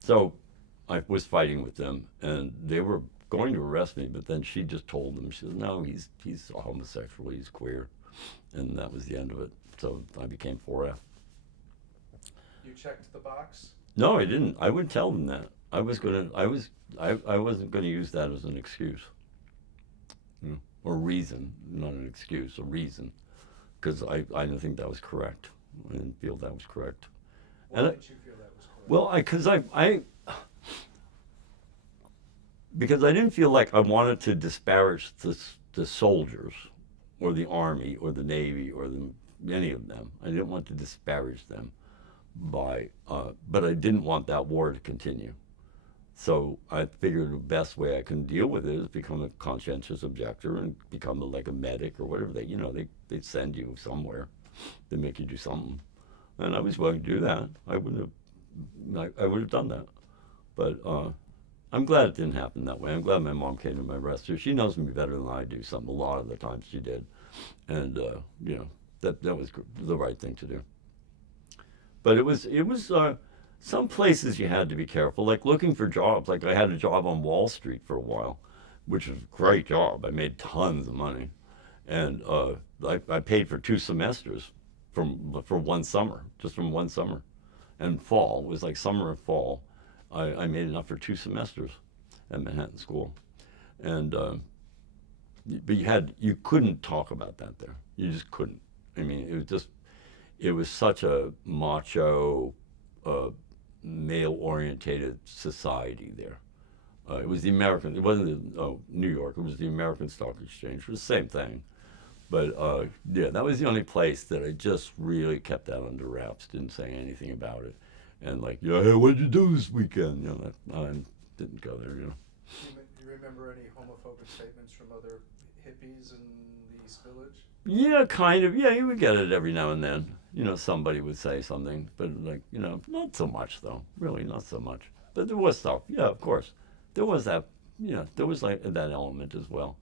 So I was fighting with them, and they were going to arrest me, but then she just told them, she said, no, he's homosexual, he's queer, and that was the end of it. So I became 4F. You checked the box? No, I didn't. I would tell them that. I wasn't gonna use that as an excuse. Or reason, not an excuse, a reason. Because I didn't think that was correct. I didn't feel that was correct. Why did you feel that was correct? Well, because I didn't feel like I wanted to disparage the soldiers or the Army or the Navy or any of them. I didn't want to disparage them but I didn't want that war to continue. So I figured the best way I can deal with it is become a conscientious objector and become a medic or whatever. They send you somewhere. They make you do something. And I was willing to do that. I would have done that. But I'm glad it didn't happen that way. I'm glad my mom came to my rescue. She knows me better than I do. A lot of the times she did, and that was the right thing to do. But it was Some places you had to be careful, like looking for jobs. Like I had a job on Wall Street for a while, which was a great job. I made tons of money, and I paid for 2 semesters for one summer, just from one summer, and fall. It was like summer and fall. I made enough for 2 semesters at Manhattan School, and but you couldn't talk about that there. You just couldn't. I mean, it was such a macho, male-orientated society there. It was the American. It wasn't New York. It was the American Stock Exchange. It was the same thing. But yeah, that was the only place that I just really kept that under wraps. Didn't say anything about it. And like, yeah, hey, what did you do this weekend? You know, I didn't go there. You know. Do you remember any homophobic statements from other hippies in the East Village? Yeah, kind of. Yeah, you would get it every now and then. You know, somebody would say something, but like, you know, not so much though. Really, not so much. But there was stuff. Yeah, of course. There was that. You know, there was like that element as well.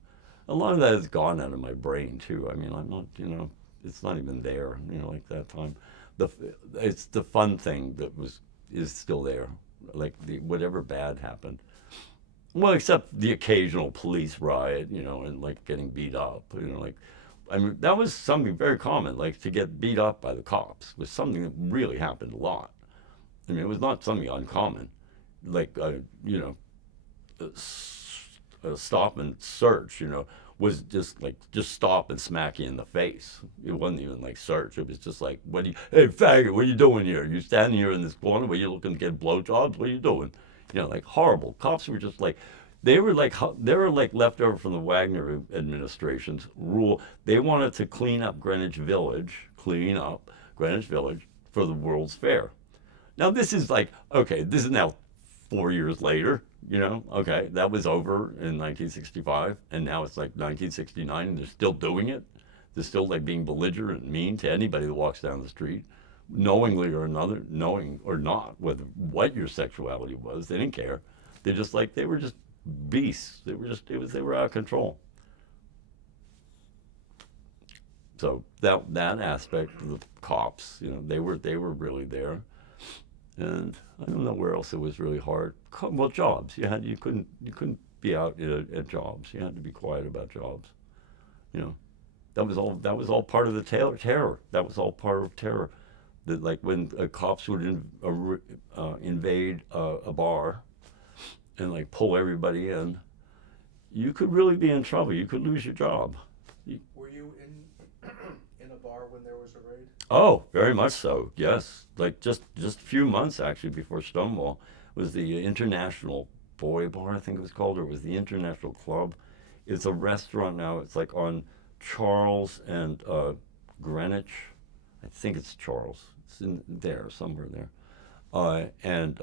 A lot of that is gone out of my brain too. I mean, I'm not. You know, it's not even there. You know, like that time. It's the fun thing that is still there. Like whatever bad happened. Well, except the occasional police riot, you know, and like getting beat up, you know, like, I mean, that was something very common, like to get beat up by the cops was something that really happened a lot. I mean, it was not something uncommon, like, you know, a stop and search, you know, was just stop and smack you in the face. It wasn't even like search. It was just like, hey, faggot, what are you doing here? You standing here in this corner where you're looking to get blowjobs? What are you doing? You know, like horrible. Cops were just like, they were like left over from the Wagner administration's rule. They wanted to clean up Greenwich Village for the World's Fair. Now this is like, okay, this is now 4 years later, you know, okay, that was over in 1965, and now it's like 1969, and they're still doing it. They're still like being belligerent and mean to anybody that walks down the street, knowingly or another, knowing or not, what your sexuality was. They didn't care. They were just beasts. They were out of control. So that aspect of the cops, you know, they were really there. And I don't know where else it was really hard. Well, jobs. You couldn't be out at jobs. You had to be quiet about jobs. You know, that was all part of the terror. That was all part of terror. That like when cops would invade a bar and like pull everybody in, you could really be in trouble. You could lose your job. Were you in a bar when there was a raid? Oh, very much so. Yes, like just a few months actually before Stonewall was the International Boy Bar, I think it was called, or it was the International Club. It's a restaurant now. It's like on Charles and Greenwich. I think it's Charles. It's in there somewhere there. And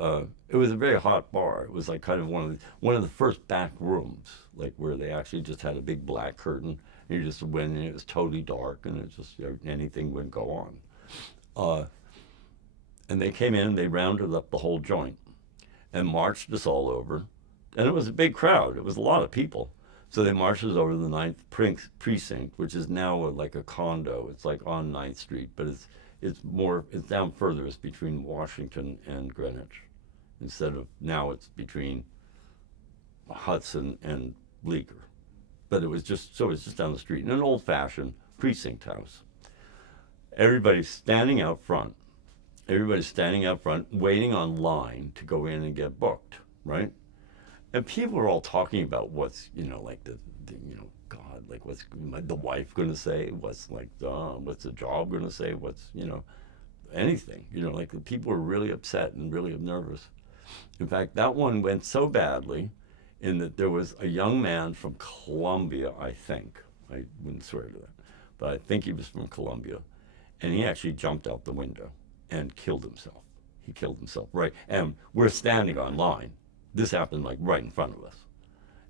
it was a very hot bar. It was like kind of one of the first back rooms, like where they actually just had a big black curtain. And you just went in. It was totally dark, and it just anything would go on. And they came in and they rounded up the whole joint and marched us all over. And it was a big crowd. It was a lot of people. So they marched us over to the 9th precinct, which is now like a condo. It's like on 9th Street, but it's down further. It's between Washington and Greenwich. Instead of now it's between Hudson and Bleecker. But it's just down the street in an old-fashioned precinct house. Everybody's standing out front. Waiting on line to go in and get booked, right? And people are all talking about what's, you know, like the you know, God, like what's the wife going to say? What's the job going to say? What's, you know, anything. You know, like the people are really upset and really nervous. In fact, that one went so badly in that there was a young man from Colombia, I think. I wouldn't swear to that. But I think he was from Colombia. And he actually jumped out the window and killed himself. He killed himself, right? And we're standing on line. This happened like right in front of us.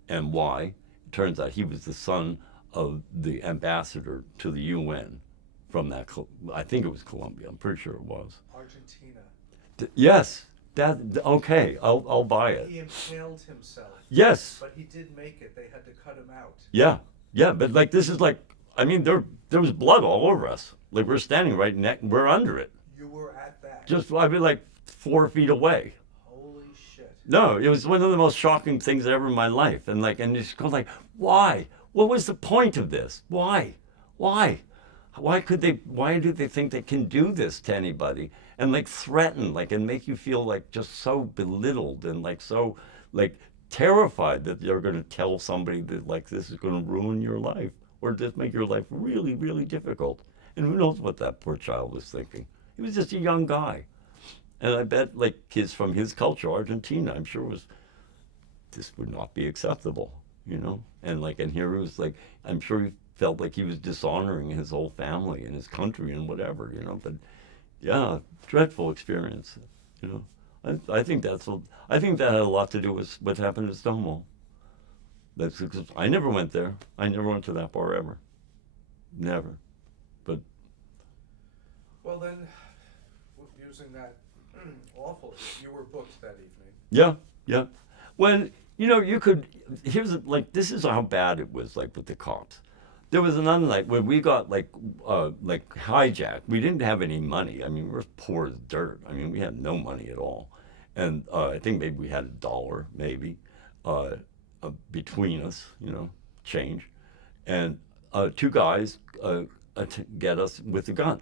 And why? It turns out he was the son of the ambassador to the UN from that, I think it was Colombia. I'm pretty sure it was. Argentina. Yes. Okay, I'll buy it. He impaled himself. Yes. But he did make it. They had to cut him out. Yeah, but like this is like, I mean, there was blood all over us. Like we're standing we're under it. You were at that. Just, I mean, like 4 feet away. Holy shit. No, it was one of the most shocking things ever in my life. And and you just go like, why? What was the point of this? Why? Why? Why do they think they can do this to anybody? And like threaten, like, and make you feel like just so belittled and like so like terrified that you're going to tell somebody that like this is going to ruin your life or just make your life really, really difficult. And who knows what that poor child was thinking? He was just a young guy. And I bet like kids from his culture, Argentina, I'm sure this would not be acceptable, you know? And like, and here it was like, I'm sure he felt like he was dishonoring his whole family and his country and whatever, you know? But yeah, dreadful experience, you know? I think that had a lot to do with what happened at Stonewall. That's because I never went there. I never went to that bar ever. Never. But Well then, using that awful, you were booked that evening. yeah. When this is how bad it was like with the cops. There was another night when we got like hijacked. We didn't have any money. I mean, we were poor as dirt. I mean, we had no money at all. And I think maybe we had $1, maybe, between us, you know, change. And 2 guys get us with a gun.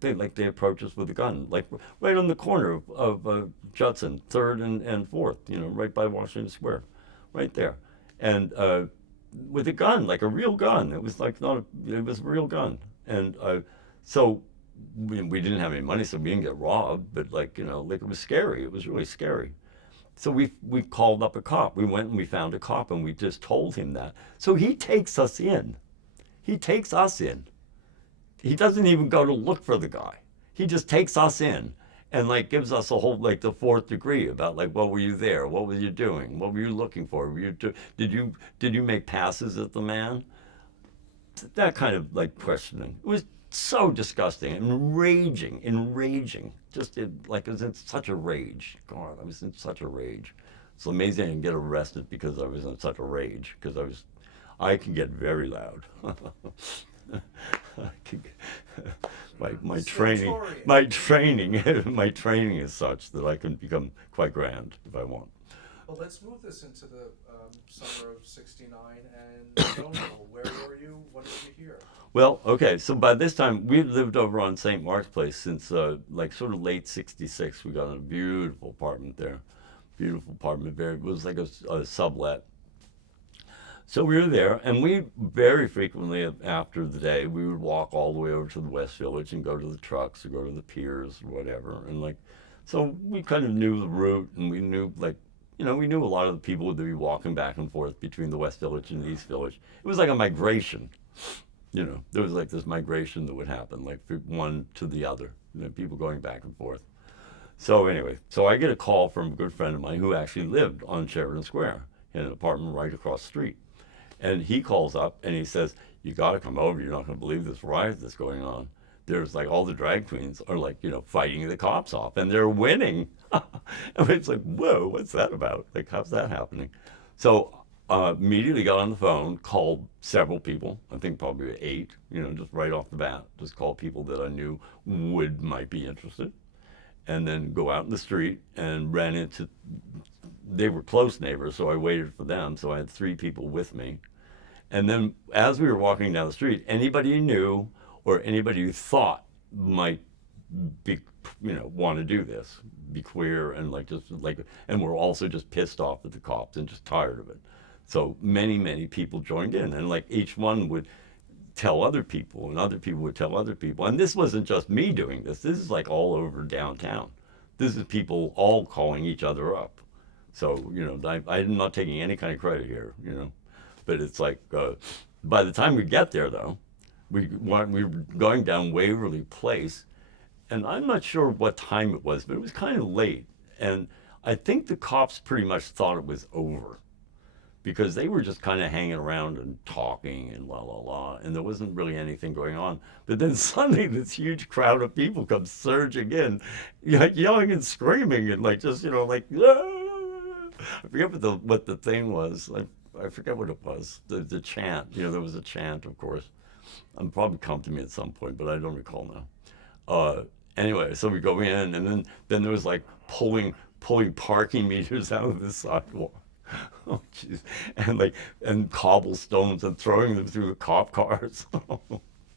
They approach us with a gun, like right on the corner of Judson, 3rd and 4th, you know, right by Washington Square, right there. And with a gun, like a real gun. It was like it was a real gun. And so we didn't have any money, so we didn't get robbed, but like, you know, like it was scary. It was really scary. So we called up a cop. We went and we found a cop and we just told him that. So he takes us in. He takes us in. He doesn't even go to look for the guy. He just takes us in and like gives us a whole like the 4th degree about like, what were you there? What were you doing? What were you looking for? Did you make passes at the man? That kind of like questioning. It was so disgusting, enraging. Just I was in such a rage. God, I was in such a rage. It's amazing I didn't get arrested because I was in such a rage, because I can get very loud. my training is such that I can become quite grand if I want. Well, let's move this into the summer of '69 and Stonewall. Where were you? What did you hear? Well, okay, so by this time we lived over on St. Mark's Place since like sort of late '66. We got a beautiful apartment there, it was like a sublet. So we were there, and we very frequently after the day, we would walk all the way over to the West Village and go to the trucks or go to the piers or whatever. And like, so we kind of knew the route, and we knew like, you know, we knew a lot of the people would be walking back and forth between the West Village and the East Village. It was like a migration, you know, there was like this migration that would happen, like from one to the other, you know, people going back and forth. So anyway, so I get a call from a good friend of mine who actually lived on Sheridan Square in an apartment right across the street. And he calls up and he says, you got to come over. You're not going to believe this riot that's going on. There's like all the drag queens are like, you know, fighting the cops off and they're winning. And it's like, whoa, what's that about? Like, how's that happening? So immediately got on the phone, called several people, I think probably 8, you know, just right off the bat, just called people that I knew might be interested. And then go out in the street and ran into, they were close neighbors, so I waited for them. So I had 3 people with me. And then as we were walking down the street, anybody you knew or anybody you thought might be, you know, want to do this, be queer and like just like, and we're also just pissed off at the cops and just tired of it. So many people joined in, and like each one would tell other people and other people would tell other people. And this wasn't just me doing this. This is like all over downtown. This is people all calling each other up. So, you know, I'm not taking any kind of credit here, you know, but it's like, by the time we get there though, we were going down Waverly Place, and I'm not sure what time it was, but it was kind of late. And I think the cops pretty much thought it was over, because they were just kind of hanging around and talking and and there wasn't really anything going on. But then suddenly this huge crowd of people comes surging in, like yelling and screaming and like just, you know, like, ah! I forget what the thing was. I forget what it was. The chant, you know, there was a chant, of course. It'll probably come to me at some point, but I don't recall now. Anyway, so we go in, and then there was like pulling parking meters out of the sidewalk. Oh jeez, and cobblestones and throwing them through the cop cars.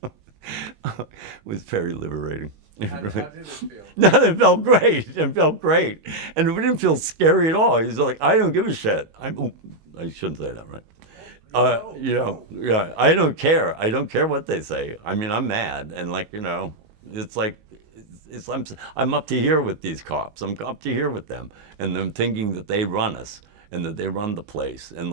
It was very liberating. How did it feel? No, it felt great. It felt great, and it didn't feel scary at all. He's like, I don't give a shit. I shouldn't say that, right? Yeah, I don't care. I don't care what they say. I mean, I'm mad, and it's like, I'm up to here with these cops. I'm up to here with them, and them thinking that they run us and that they run the place, and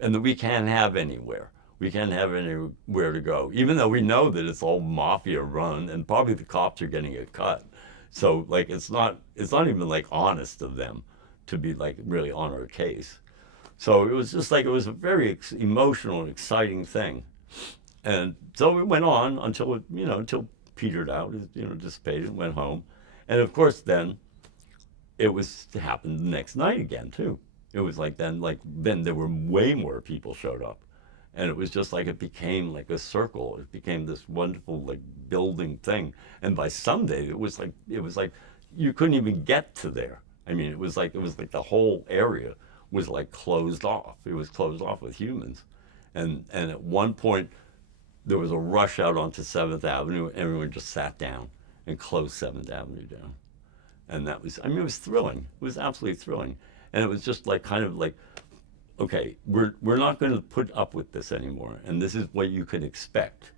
that we can't have anywhere. We can't have anywhere to go, even though we know that it's all mafia run, and probably the cops are getting a cut. So it's not even like honest of them to be like really on our case. So it was just like, it was a very emotional and exciting thing. And so it went on until until petered out, dissipated, and went home. And of course then it happened the next night again too. It was then there were way more people showed up. And it was just like, it became like a circle. It became this wonderful building thing. And by Sunday it was like you couldn't even get to there. I mean, it was like the whole area was closed off. It was closed off with humans. And at one point there was a rush out onto 7th Avenue. Everyone just sat down and closed 7th Avenue down. And that was, it was thrilling. It was absolutely thrilling. And it was just okay, we're not going to put up with this anymore. And this is what you can expect.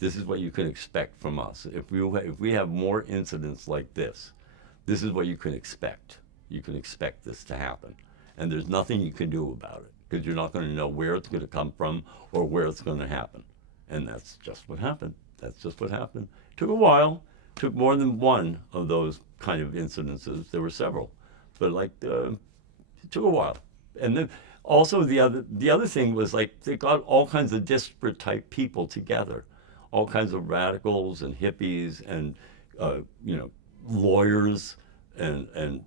This is what you can expect from us. If we have more incidents like this is what you can expect. You can expect this to happen. And there's nothing you can do about it, because you're not going to know where it's going to come from or where it's going to happen. And that's just what happened. That's just what happened. Took a while. Took more than one of those kind of incidences. There were several. But it took a while. And then also the other thing was they got all kinds of disparate type people together. All kinds of radicals and hippies and lawyers and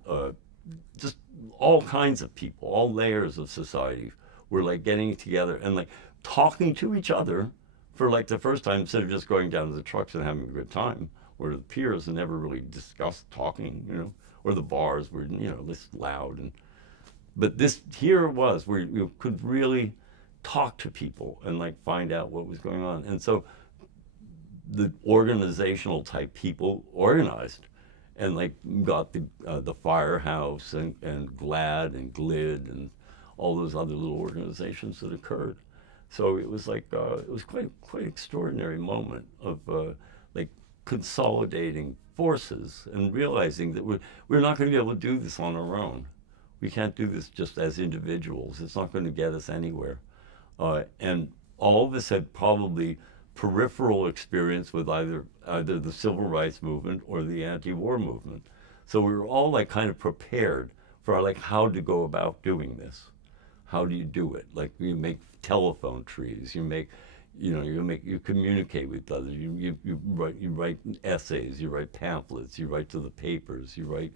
just all kinds of people, all layers of society were getting together and talking to each other for the first time, instead of just going down to the trucks and having a good time, or the piers and never really discussed talking, or the bars were, this loud. But this here was where you could really talk to people and find out what was going on. And so the organizational type people organized and got the Firehouse and GLAD and GLID and all those other little organizations that occurred. So it was it was quite extraordinary moment of consolidating forces and realizing that we're not going to be able to do this on our own. We can't do this just as individuals. It's not going to get us anywhere. And all of us had probably peripheral experience with either the civil rights movement or the anti-war movement. So we were all kind of prepared for how to go about doing this. How do you do it? You make telephone trees. You communicate with others. You write essays. You write pamphlets. You write to the papers. You read.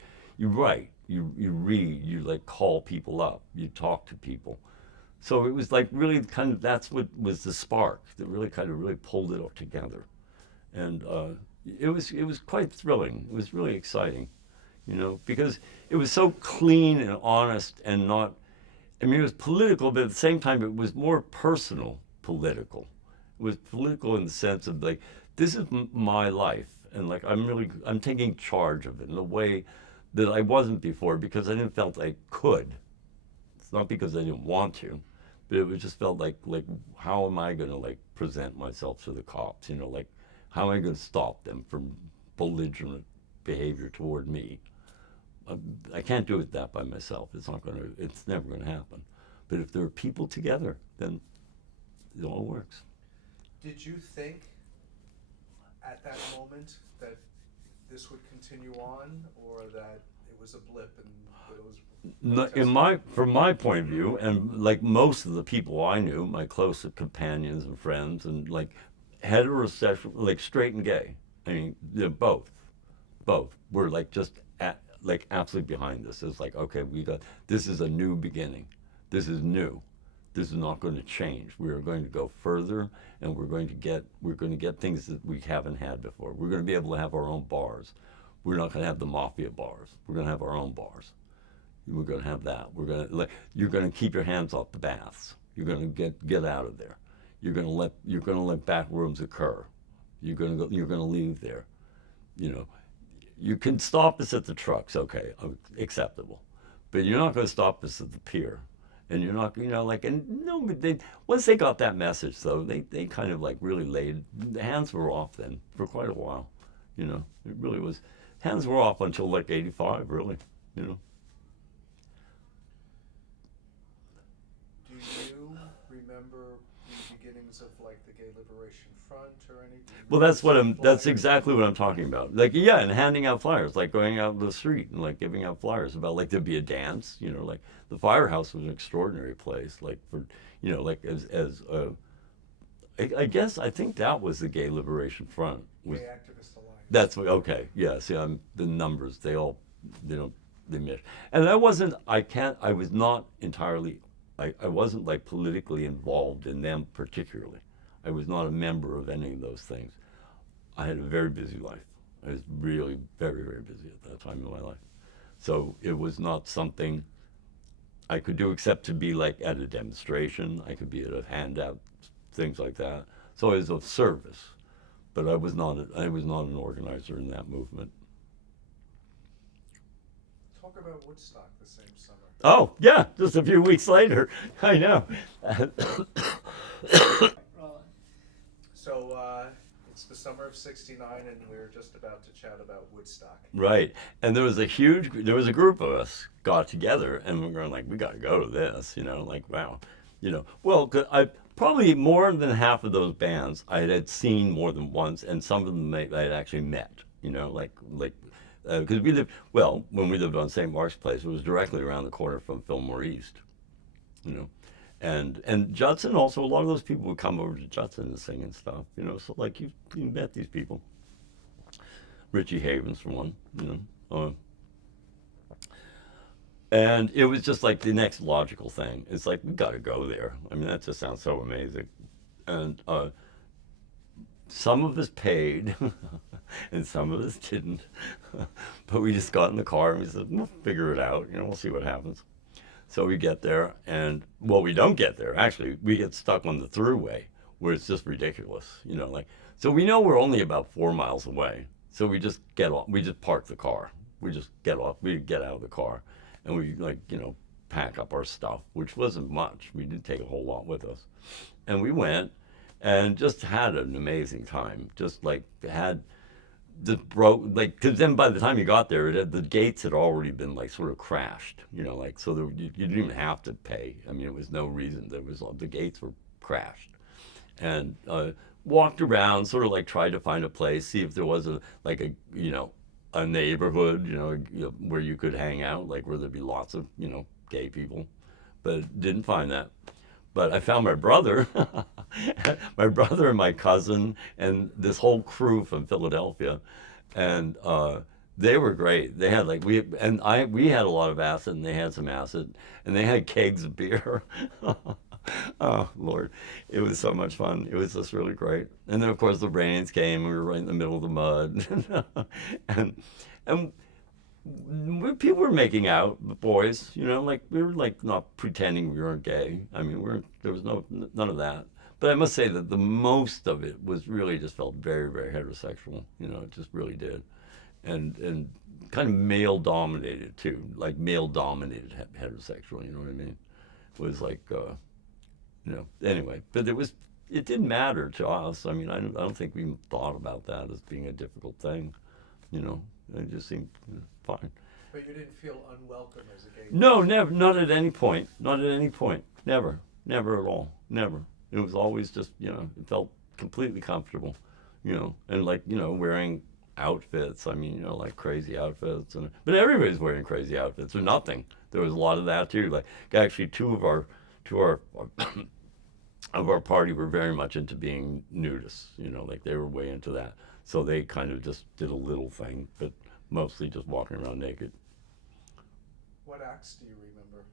You call people up. You talk to people. So it was really that's what was the spark that really pulled it all together. And it was quite thrilling. It was really exciting, because it was so clean and honest and not, it was political, but at the same time it was more personal political. It was political in the sense of this is my life, and I'm taking charge of it in a way that I wasn't before, because I didn't felt I could. It's not because I didn't want to, but it just felt how am I going to present myself to the cops? How am I going to stop them from belligerent behavior toward me? I can't do that by myself. It's never going to happen. But if there are people together, then it all works. Did you think at that moment that this would continue on, or that it was a blip and From my point of view, and most of the people I knew, my close companions and friends, and heterosexual, straight and gay, both were just absolutely behind this. It's okay, this is a new beginning. This is new. This is not going to change. We are going to go further, and we're going to get things that we haven't had before. We're going to be able to have our own bars. We're not going to have the mafia bars. We're going to have our own bars. We're going to have that. You're going to keep your hands off the baths. You're going to get out of there. You're going to let back rooms occur. You're going to leave there. You know, you can stop us at the trucks, okay, acceptable, but you're not going to stop us at the pier. And you're not, but once they got that message, though, they kind of like really the hands were off then for quite a while. You know, it really was, hands were off until like 85, really, you know. Do you remember the beginnings of like the Gay Liberation Front or anything? Well, that's exactly what I'm talking about. Like, yeah, and handing out flyers, like going out in the street and like giving out flyers about like there'd be a dance, you know, like the firehouse was an extraordinary place, like for, you know, like I guess I think that was the Gay Liberation Front. Gay Activist Alliance. That's what, okay, yeah, see, the numbers, they miss. And I wasn't like politically involved in them particularly. I was not a member of any of those things. I had a very busy life. I was really very, very busy at that time in my life. So it was not something I could do except to be like at a demonstration. I could be at a handout, things like that. So I was of service, but I was not an organizer in that movement. Talk about Woodstock the same summer. Oh, yeah, just a few weeks later. I know. So it's the summer of '69, and we're just about to chat about Woodstock. Right, and there was a group of us got together, and we were going like, we got to go to this, you know, like, wow, you know. Well, I probably more than half of those bands I had seen more than once, and some of them I had actually met, you know, like because when we lived on St. Mark's Place, it was directly around the corner from Fillmore East, you know. And Judson also, a lot of those people would come over to Judson and sing and stuff, you know, so like you met these people. Richie Havens for one, you know. And it was just like the next logical thing. It's like, we got to go there. I mean, that just sounds so amazing. And some of us paid and some of us didn't. But we just got in the car and we said, we'll figure it out, you know, we'll see what happens. So we get there, and, well, we don't get there. Actually, we get stuck on the thruway, where it's just ridiculous, you know, like, so we know we're only about 4 miles away. So we just get off, we just park the car. We just get off, we get out of the car, and we, like, you know, pack up our stuff, which wasn't much. We didn't take a whole lot with us. And we went and just had an amazing time. Just, like, because then by the time you got there, the gates had already been like sort of crashed, you know, like, so you didn't even have to pay. I mean, it was no reason. The gates were crashed, and walked around, sort of like tried to find a place, see if there was a neighborhood, you know, where you could hang out, like where there'd be lots of, you know, gay people, but didn't find that. But I found my brother, and my cousin, and this whole crew from Philadelphia, and they were great. They had we had a lot of acid, and they had some acid, and they had kegs of beer. Oh Lord, it was so much fun. It was just really great. And then of course the rains came, and we were right in the middle of the mud, and people were making out, the boys, you know, like we were like not pretending we weren't gay. I mean, there was none of that. But I must say that the most of it was really just felt very, very heterosexual. You know, it just really did, and kind of male dominated too, like male dominated heterosexual. You know what I mean? It was like, you know. Anyway, but it didn't matter to us. I mean, I don't think we thought about that as being a difficult thing. You know, it just seemed fine. But you didn't feel unwelcome as a gay person? No, never, not at any point. Not at any point. Never at all. Never. It was always just, you know, it felt completely comfortable, you know, and like, you know, wearing outfits. I mean, you know, like crazy outfits, but everybody's wearing crazy outfits or nothing. There was a lot of that too. Like actually, two of our of our party were very much into being nudists. You know, like they were way into that. So they kind of just did a little thing, but mostly just walking around naked. What acts do you remember?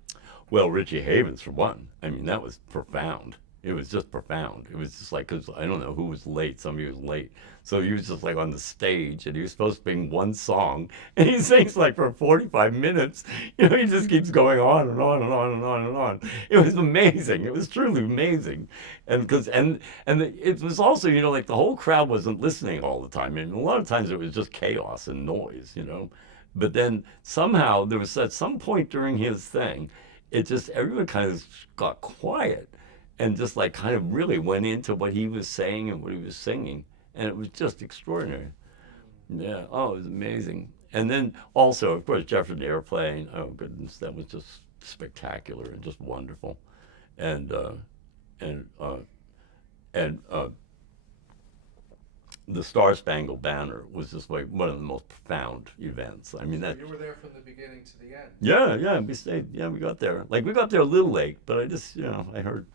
Well, Richie Havens for one. I mean, that was profound. It was just profound. It was just like, because I don't know who was late. Somebody was late. So he was just like on the stage, and he was supposed to sing one song, and he sings like for 45 minutes. You know, he just keeps going on and on and on and on and on. It was amazing. It was truly amazing. It was also, you know, like the whole crowd wasn't listening all the time. And a lot of times it was just chaos and noise, you know. But then somehow there was at some point during his thing, it just, everyone kind of got quiet and just like kind of really went into what he was saying and what he was singing. And it was just extraordinary. Yeah, oh, it was amazing. And then also, of course, Jefferson Airplane, oh goodness, that was just spectacular and just wonderful. And the Star Spangled Banner was just like one of the most profound events. I mean, So that. you were there from the beginning to the end. Yeah, we stayed. Yeah, we got there. Like we got there a little late, but I just, you know, I heard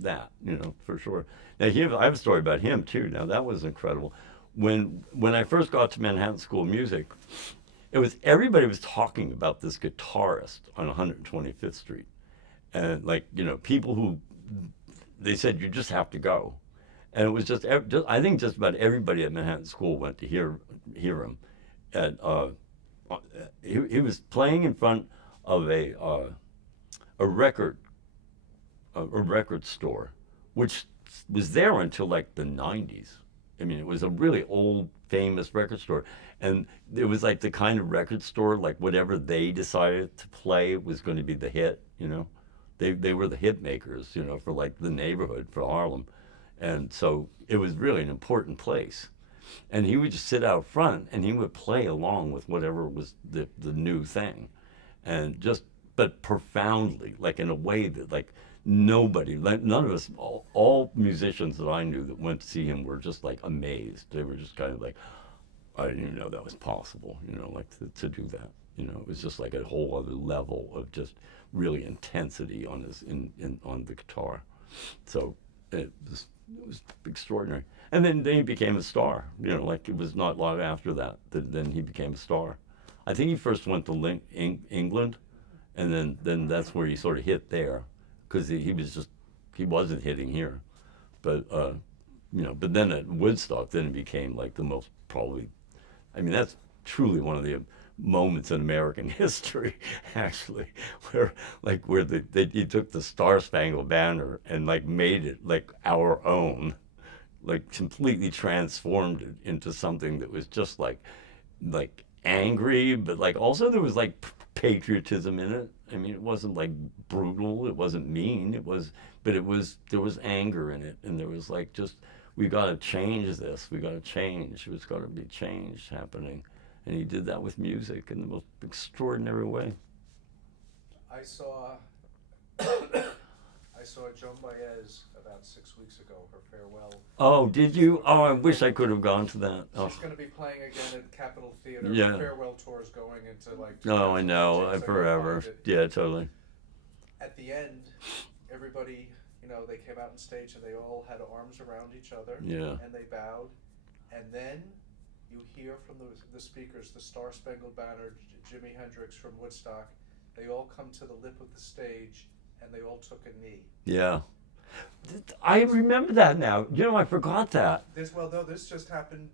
that, you know, for sure. Now I have a story about him too. Now that was incredible. When I first got to Manhattan School of Music, everybody was talking about this guitarist on 125th Street, and like, you know, people who they said you just have to go. And it was just I think just about everybody at Manhattan School went to hear him. And he was playing in front of a record store, which was there until like the 90s. I mean, it was a really old, famous record store. And it was like the kind of record store, like whatever they decided to play was going to be the hit, you know. They were the hit makers, you know, for like the neighborhood, for Harlem. And so it was really an important place. And he would just sit out front and he would play along with whatever was the new thing. And just, but profoundly, like in a way that like nobody, like none of us, all musicians that I knew that went to see him were just like amazed. They were just kind of like, I didn't even know that was possible, you know, like to do that. You know, it was just like a whole other level of just really intensity on on the guitar. So it was extraordinary. And then he became a star. You know, like it was not long after that then he became a star. I think he first went to England, and then that's where he sort of hit there, because he wasn't hitting here. But you know, but then at Woodstock, then it became like the most probably. I mean, that's truly one of the moments in American history, actually, where he took the Star Spangled Banner and like made it like our own, like completely transformed it into something that was just like angry, but like also there was like patriotism in it. I mean, it wasn't like brutal, it wasn't mean, there was anger in it, and there was like just, we got to change this, there's got to be change happening. And he did that with music in the most extraordinary way. I saw Joan Baez about 6 weeks ago, her farewell. Oh, did you? Oh, I wish I could have gone to that. Oh. She's going to be playing again at Capitol Theater. Yeah. Her farewell tour is going into like. Oh, I know, forever. Yeah, totally. At the end, everybody, you know, they came out on stage and they all had arms around each other. Yeah. And they bowed, and then you hear from the speakers, the Star Spangled Banner, Jimi Hendrix from Woodstock. They all come to the lip of the stage, and they all took a knee. Yeah. I remember that now. You know, I forgot that. This just happened.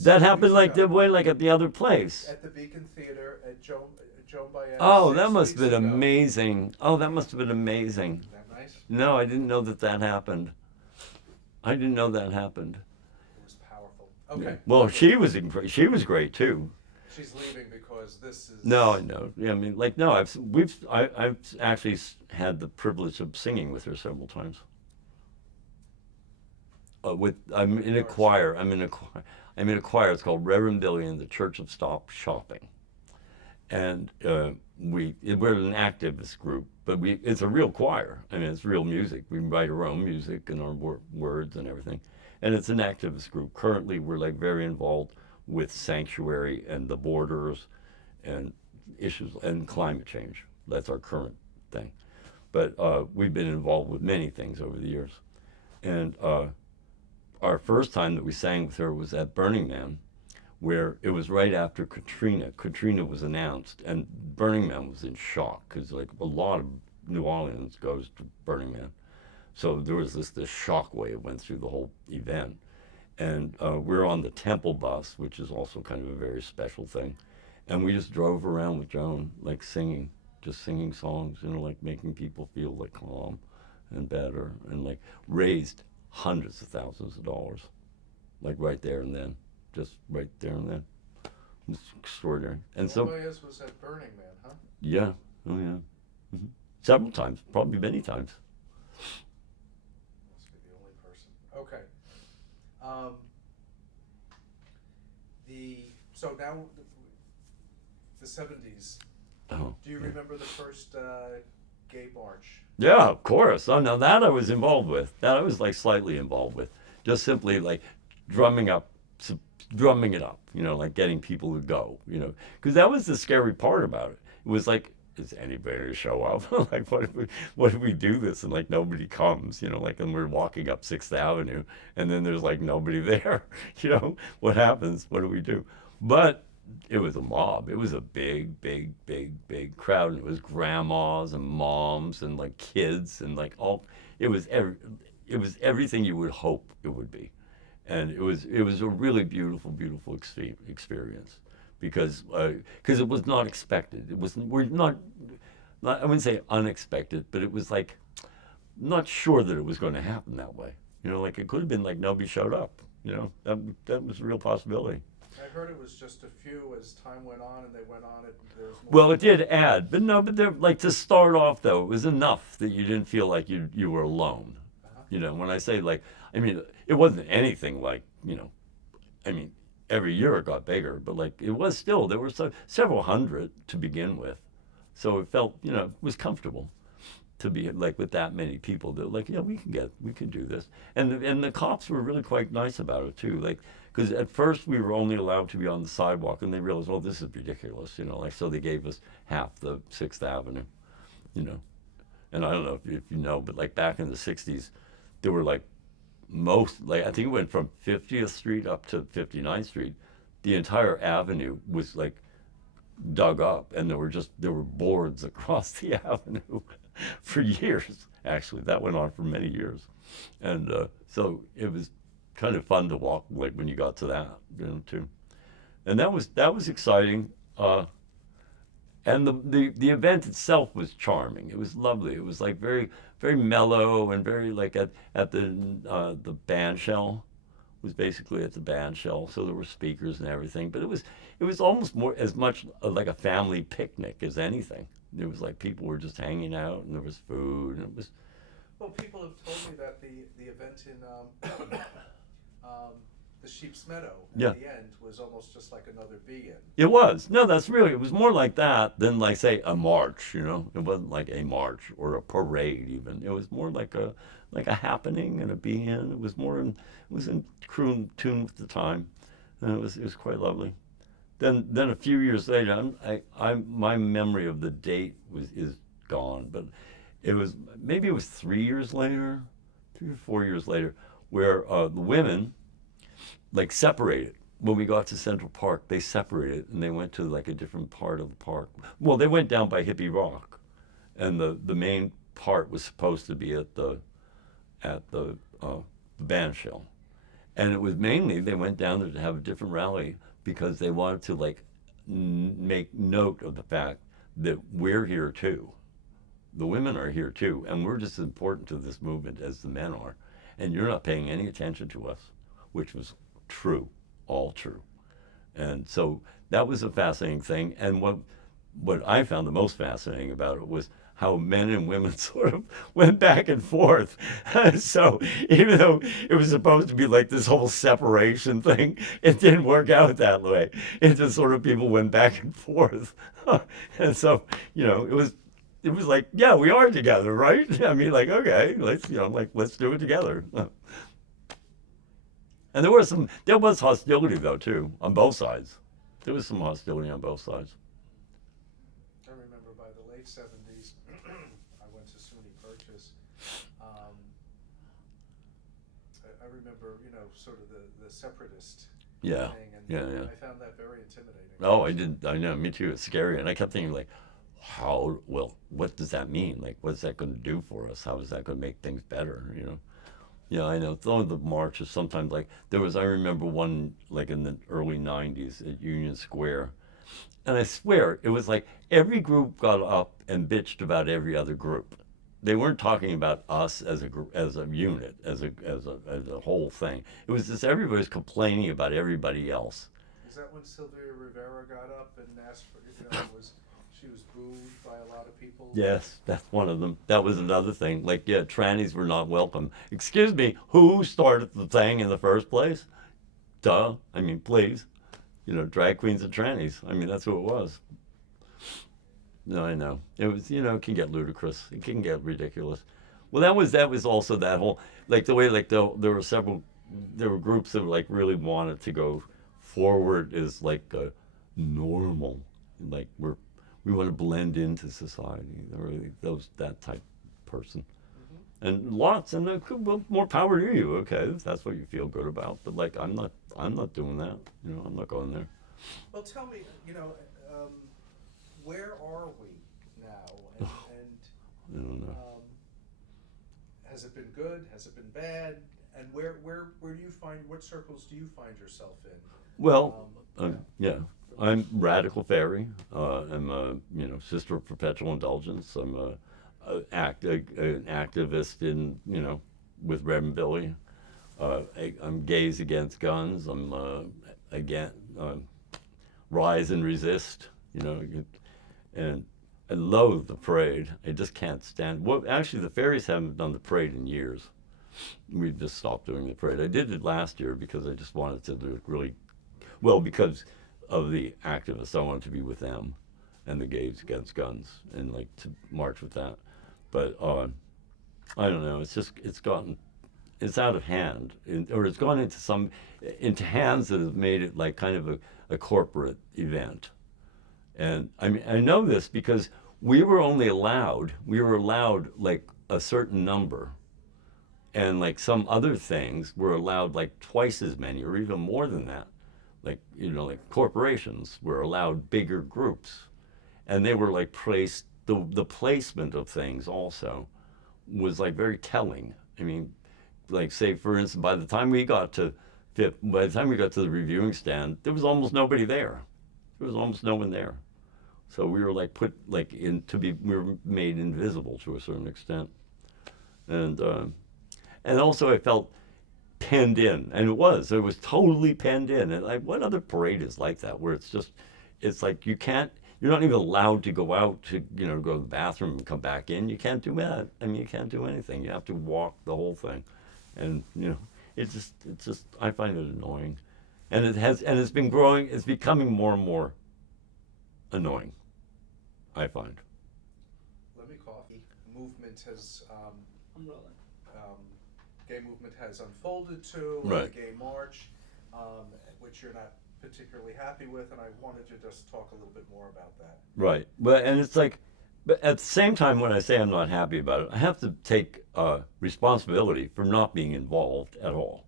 That happened like the way, like at the other place. At the Beacon Theater at Joan Baez. Oh, that must have been ago. amazing. Oh, that must have been amazing. Isn't that nice? No, I didn't know that happened. I didn't know that happened. It was powerful. Okay. Well, she was great too. She's leaving because this is. No, I know. Yeah, I mean, like, no, I've actually had the privilege of singing with her several times. I'm in a choir. I'm in a choir. It's called Reverend Billy and the Church of Stop Shopping, and we're an activist group, but it's a real choir. I mean, it's real music. We write our own music and our words and everything, and it's an activist group. Currently, we're like very involved with sanctuary and the borders, and issues and climate change. That's our current thing, but we've been involved with many things over the years, and. Our first time that we sang with her was at Burning Man, where it was right after Katrina. Katrina was announced, and Burning Man was in shock because like a lot of New Orleans goes to Burning Man. So there was this shock wave went through the whole event. And we were on the Temple bus, which is also kind of a very special thing. And we just drove around with Joan, like singing, just singing songs, you know, like making people feel like calm and better, and like raised hundreds of thousands of dollars, like right there and then, just right there and then. It was extraordinary. And so, Reyes was at Burning Man, huh? yeah, oh yeah, several times, probably many times. Must be the only person. Okay. So now the 70s. Oh, Do you yeah. remember the first gay march? Yeah, of course. Oh, now that I was involved with. That I was like slightly involved with. Just simply like drumming it up, you know, like getting people to go, you know, because that was the scary part about it. It was like, is anybody to show up? Like, what if we do this and like nobody comes, you know, like, and we're walking up 6th Avenue and then there's like nobody there, you know, what happens? What do we do? But it was a mob. It was a big, big, big, big crowd. And it was grandmas and moms and like kids and like all. It was everything you would hope it would be, and it was a really beautiful, beautiful experience because it was not expected. We're not I wouldn't say unexpected, but it was like not sure that it was going to happen that way. You know, like it could have been like nobody showed up. You know, that was a real possibility. I heard it was just a few as time went on and they went on it. There was more. Well, it did add, but there, like to start off though, it was enough that you didn't feel like you were alone. Uh-huh. You know, when I say like, I mean, it wasn't anything like, you know, I mean, every year it got bigger, but like it was still, there were several hundred to begin with. So it felt, you know, it was comfortable to be like with that many people that like, yeah, we can do this. And the cops were really quite nice about it too. Like, because at first we were only allowed to be on the sidewalk and they realized, oh, this is ridiculous, you know, like, so they gave us half the 6th Avenue, you know. And I don't know if you know, but like back in the 60s, there were like I think it went from 50th Street up to 59th Street. The entire avenue was like dug up and there were boards across the avenue for years. Actually, that went on for many years. And so it was kind of fun to walk like when you got to that, you know, too. And that was exciting. And the event itself was charming. It was lovely. It was like very, very mellow and very like at the band shell. It was basically at the band shell, so there were speakers and everything. But it was almost more as much like a family picnic as anything. It was like people were just hanging out and there was food and it was. Well, people have told me that the event in the Sheep's Meadow Yeah. at the end was almost just like another be-in. It was. No, it was more like that than like, say, a march, you know? It wasn't like a march or a parade even. It was more like a happening and a be-in. It was in tune with the time. And it was quite lovely. Then a few years later, my memory of the date is gone, but maybe it was 3 years later, 3 or 4 years later, where the women like separated. When we got to Central Park, they separated and they went to like a different part of the park. Well, they went down by Hippie Rock, and the main part was supposed to be at the band shell, and it was mainly they went down there to have a different rally because they wanted to like make note of the fact that we're here too. The women are here too, and we're just as important to this movement as the men are, and you're not paying any attention to us, which was true, all true. And so that was a fascinating thing. And what I found the most fascinating about it was how men and women sort of went back and forth. So even though it was supposed to be like this whole separation thing, it didn't work out that way. It just sort of people went back and forth. And so, you know, it was like, yeah, we are together, right? I mean, like, okay, let's do it together. And there was hostility though too, on both sides. There was some hostility on both sides. I remember by the late 70s, I went to SUNY Purchase. I remember, you know, sort of the separatist Yeah. thing, and Yeah. I found that very intimidating. Oh, I know, me too. It's scary, and I kept thinking like, what does that mean? Like, what's that going to do for us? How is that going to make things better? Yeah, I know. Some of the marches sometimes, like I remember one like in the early '90s at Union Square, and I swear it was like every group got up and bitched about every other group. They weren't talking about us as a unit, as a whole thing. It was just everybody's complaining about everybody else. Is that when Sylvia Rivera got up and asked for, she was booed by a lot of people? Yes, that's one of them. That was another thing. Like, yeah, trannies were not welcome. Excuse me, who started the thing in the first place? Duh. I mean, please. Drag queens and trannies. I mean, that's who it was. No, I know. It was, it can get ludicrous. It can get ridiculous. Well, that was also that whole, like the way, like there were groups that like really wanted to go forward as like a normal, like we want to blend into society. Really, that type person, and lots, and well, more power to you. Okay, if that's what you feel good about. But like, I'm not doing that. I'm not going there. Well, tell me, where are we now? I don't know. Has it been good? Has it been bad? And where do you what circles do you find yourself in? Well, yeah, I'm Radical Fairy. I'm a Sister of Perpetual Indulgence. I'm an activist in with Reverend Billy. I'm Gays Against Guns. I'm Rise and Resist. And I loathe the parade. I just can't stand. Well, actually, the fairies haven't done the parade in years. We just stopped doing the parade. I did it last year because I just wanted to do it really well because of the activists. I wanted to be with them and the Gays Against Guns and like to march with that. But I don't know. It's out of hand, or it's gone into hands that have made it like kind of a corporate event. And I mean, I know this because we were allowed like a certain number, and like some other things were allowed like twice as many or even more than that. Like, like corporations were allowed bigger groups, and they were like placed, the placement of things also was like very telling. I mean, like say for instance, by the time we got to the reviewing stand, there was almost nobody there. There was almost no one there. So we were like we were made invisible to a certain extent. And also I felt penned in, and it was totally penned in. And like, what other parade is like that, where it's like you're not even allowed to go out to, go to the bathroom and come back in. You can't do that. I mean, you can't do anything. You have to walk the whole thing. And, it's just, I find it annoying. And it's been growing, it's becoming more and more annoying, I find. Let me cough. Movement has, I'm rolling. gay movement has unfolded to, Right. the gay march, which you're not particularly happy with, and I wanted you to just talk a little bit more about that. Right. And it's like, but at the same time, when I say I'm not happy about it, I have to take responsibility for not being involved at all.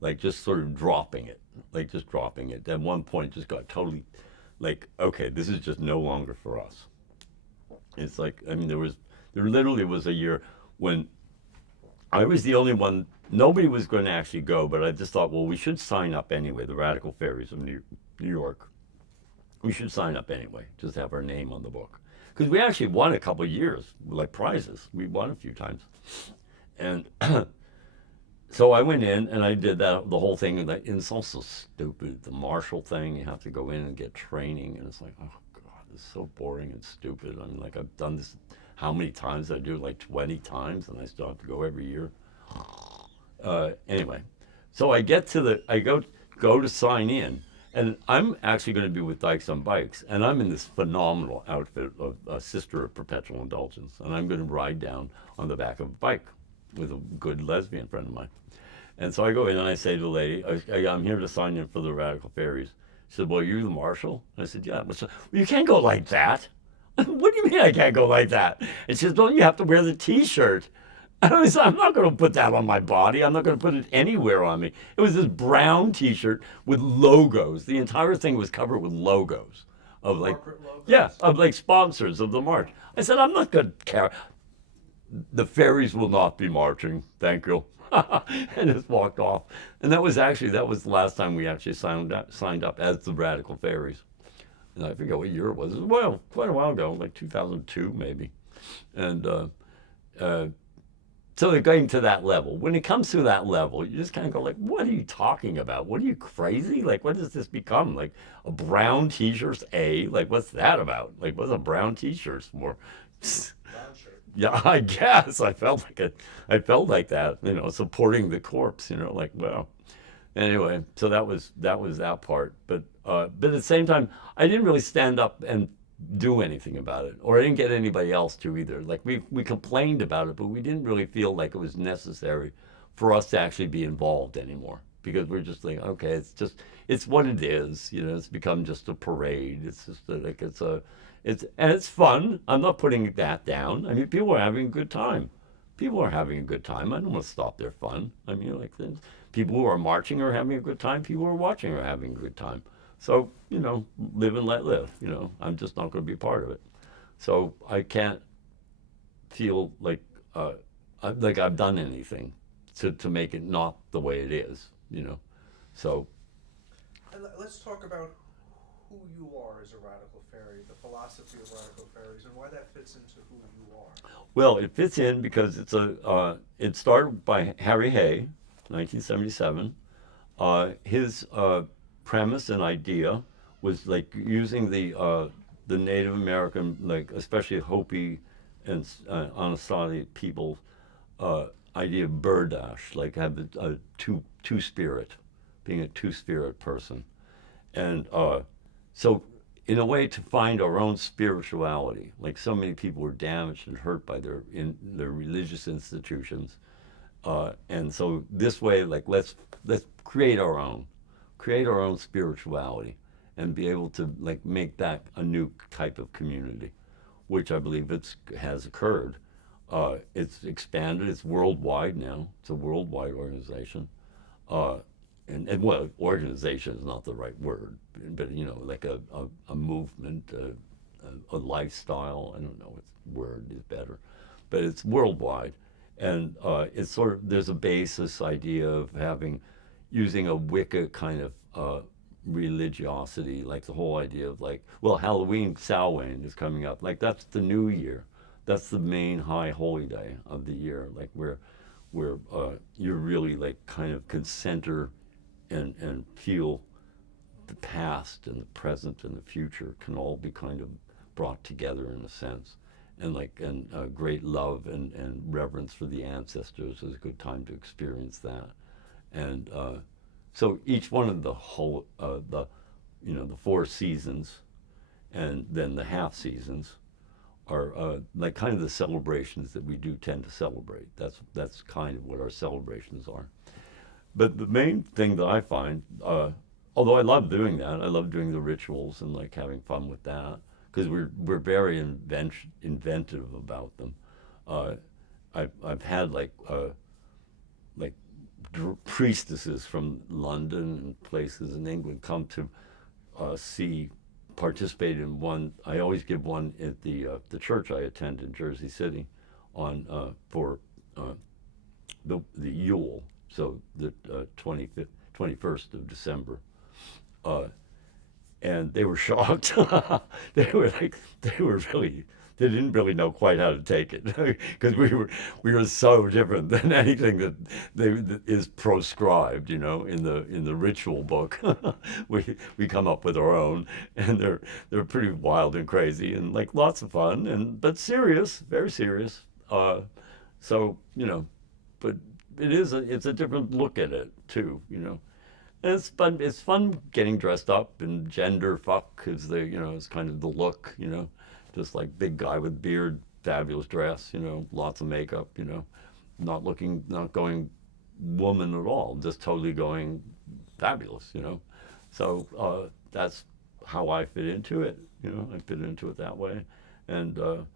Like just sort of dropping it. At one point, just got totally like, okay, this is just no longer for us. It's like, I mean, there literally was a year when I was the only one, nobody was going to actually go, but I just thought, well, we should sign up anyway, the Radical Fairies of New York. We should sign up anyway, just have our name on the book. Because we actually won a couple of years, like prizes. We won a few times. And so I went in and I did the whole thing, and it's also stupid. The marshal thing, you have to go in and get training, and it's like, oh God, it's so boring and stupid. I mean, like I've done this, how many times? I do it like 20 times, and I still have to go every year. Anyway, so I go to sign in, and I'm actually going to be with Dykes on Bikes, and I'm in this phenomenal outfit of a Sister of Perpetual Indulgence, and I'm going to ride down on the back of a bike with a good lesbian friend of mine. And so I go in and I say to the lady, I'm here to sign in for the Radical Fairies. She said, well, you're the marshal? And I said, yeah. Well, you can't go like that. What do you mean I can't go like that? And she says, well, you have to wear the T-shirt. And I said, I'm not going to put that on my body. I'm not going to put it anywhere on me. It was this brown T-shirt with logos. The entire thing was covered with logos. of like, Corporate logos? yeah, of like sponsors of the march. I said, I'm not going to care. The fairies will not be marching, thank you. And just walked off. And that was the last time we actually signed up as the Radical Fairies. And I forget what year it was. Well, quite a while ago, like 2002 maybe. And so they're going to that level. When it comes to that level, you just kind of go like, what are you talking about? What are you, crazy? Like, what does this become? Like a brown t-shirt's A? Like, what's that about? Like, what's a brown t-shirt for? Brown shirt. Yeah, I guess I felt like that, you know, supporting the corpse, you know, like, well, anyway, so that was that part. But at the same time, I didn't really stand up and do anything about it, or I didn't get anybody else to either. Like we complained about it, but we didn't really feel like it was necessary for us to actually be involved anymore, because we're just like, okay, it's what it is, you know. It's become just a parade. It's just like it's fun. I'm not putting that down. I mean, people are having a good time. People are having a good time. I don't want to stop their fun. I mean, like this. People who are marching are having a good time. People who are watching are having a good time. So, you know, live and let live. You know, I'm just not going to be a part of it. So I can't feel like I've done anything to make it not the way it is. You know, so. And let's talk about who you are as a radical fairy, the philosophy of radical fairies, and why that fits into who you are. Well, it fits in because it started by Harry Hay, 1977. His premise and idea was like using the Native American, like especially Hopi and Anasazi people, idea of birdash, like have a two spirit, being a two-spirit person. And so in a way to find our own spirituality, like so many people were damaged and hurt by their religious institutions. And so this way, like let's create our own spirituality and be able to like make that a new type of community, which I believe has occurred. It's expanded, it's worldwide now. It's a worldwide organization. And well, organization is not the right word, but you know, like a movement, a lifestyle. I don't know what word is better, but it's worldwide, and it's sort of, there's a basis idea of using a Wicca kind of religiosity, like the whole idea of like, well, Halloween, Samhain is coming up, like that's the new year, that's the main high holy day of the year, like where you're really like kind of can center and feel the past and the present and the future can all be kind of brought together in a sense, and great love and reverence for the ancestors is a good time to experience that. And so each one of the four seasons and then the half seasons are like kind of the celebrations that we do tend to celebrate. That's kind of what our celebrations are. But the main thing that I find, although I love doing that, I love doing the rituals and like having fun with that, because we're very inventive about them. I've had like priestesses from London and places in England come to participate in one. I always give one at the church I attend in Jersey City for the Yule. So the 21st of December, and they were shocked. They didn't really know quite how to take it, because we were so different than anything that is proscribed, you know, in the ritual book. we come up with our own, and they're pretty wild and crazy and like lots of fun but serious, very serious. So you know, but. It's a different look at it too, you know. And it's fun getting dressed up, and gender fuck is it's kind of the look, you know, just like big guy with beard, fabulous dress, you know, lots of makeup, you know, not going woman at all, just totally going fabulous, you know. So that's how I fit into it, you know. I fit into it that way, and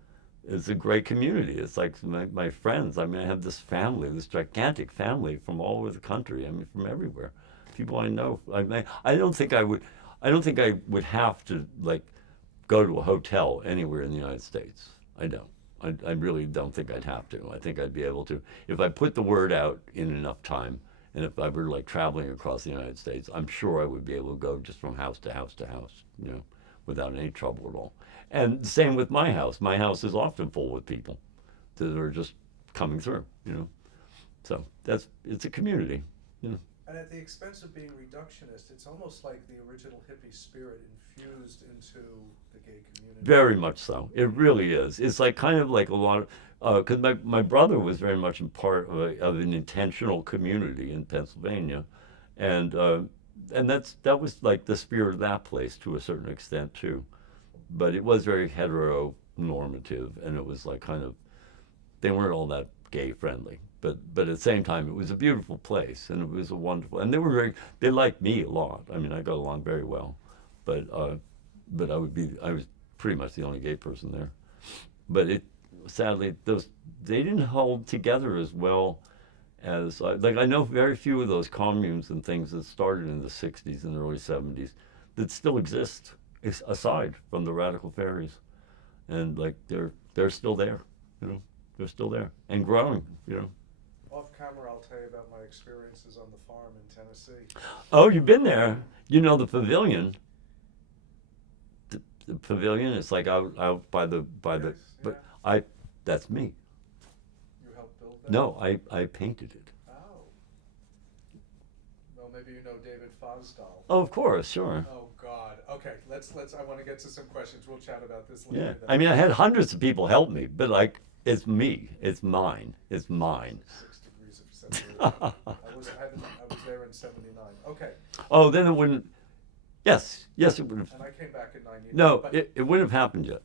it's a great community. It's like my friends. I mean, I have this family, this gigantic family from all over the country. I mean, from everywhere. People I know. I don't think I would have to like go to a hotel anywhere in the United States. I don't. I really don't think I'd have to. I think I'd be able to, if I put the word out in enough time, and if I were like traveling across the United States, I'm sure I would be able to go just from house to house to house, you know, without any trouble at all. And same with my house. My house is often full with people that are just coming through, you know. So it's a community, you know. And at the expense of being reductionist, it's almost like the original hippie spirit infused into the gay community. Very much so. It really is. It's like kind of like a lot of, because my brother was very much a part of an intentional community in Pennsylvania, and that was like the spirit of that place to a certain extent too, but it was very heteronormative, and it was like kind of, they weren't all that gay friendly. But at the same time, it was a beautiful place, and it was a wonderful, and they liked me a lot. I mean, I got along very well, but I was pretty much the only gay person there. But sadly, they didn't hold together as well as, like I know very few of those communes and things that started in the 60s and early 70s that still exist, aside from the radical fairies. And like, they're still there, you know, they're still there and growing, you know. Off camera, I'll tell you about my experiences on the farm in Tennessee. Oh, you've been there. You know the pavilion. The pavilion is like out by the Yes, but yeah. that's me. You helped build that? No, I painted it. Oh. Well, maybe you know David Fosdahl. Oh, of course, sure. Oh God. Okay, let's. I want to get to some questions. We'll chat about this later. Yeah. then. I mean, I had hundreds of people help me, but like, it's me. It's mine. It's mine. 6 degrees of separation. I was there in '79. Okay. Oh, then it wouldn't. Yes, it would have. And I came back in '99. No, but, it wouldn't have happened yet.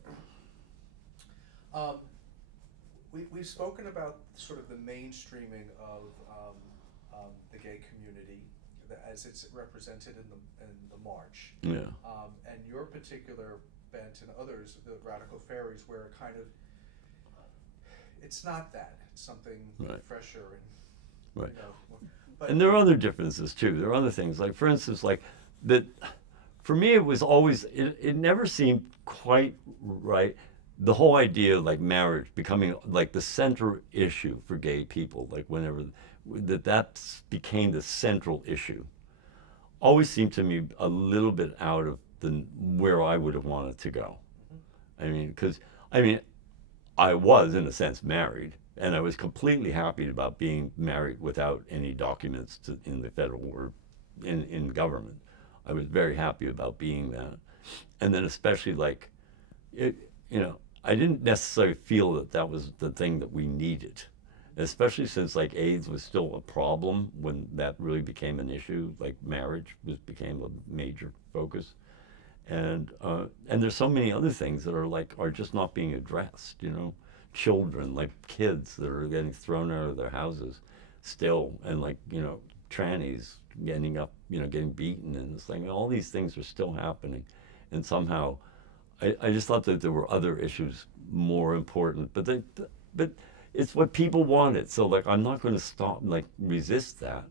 We've spoken about sort of the mainstreaming of the gay community as it's represented in the march. Yeah. And your particular bent and others, the radical fairies, where kind of it's not that, it's something Right. fresher and Right. you know. But And there are other differences too. There are other things, like for instance, like that. For me, it was always. It never seemed quite right. The whole idea of like marriage becoming like the center issue for gay people, like whenever that became the central issue, always seemed to me a little bit out of where I would have wanted to go. I mean, because I was in a sense married, and I was completely happy about being married without any documents in the federal or in government. I was very happy about being that, and then especially like, I didn't necessarily feel that was the thing that we needed, especially since like AIDS was still a problem when that really became an issue. Like marriage became a major focus, and there's so many other things that are just not being addressed. You know, children, like kids that are getting thrown out of their houses still, and like trannies ending up getting beaten and this thing. All these things are still happening, and somehow I just thought that there were other issues more important, but it's what people wanted. So like, I'm not going to stop, like resist that.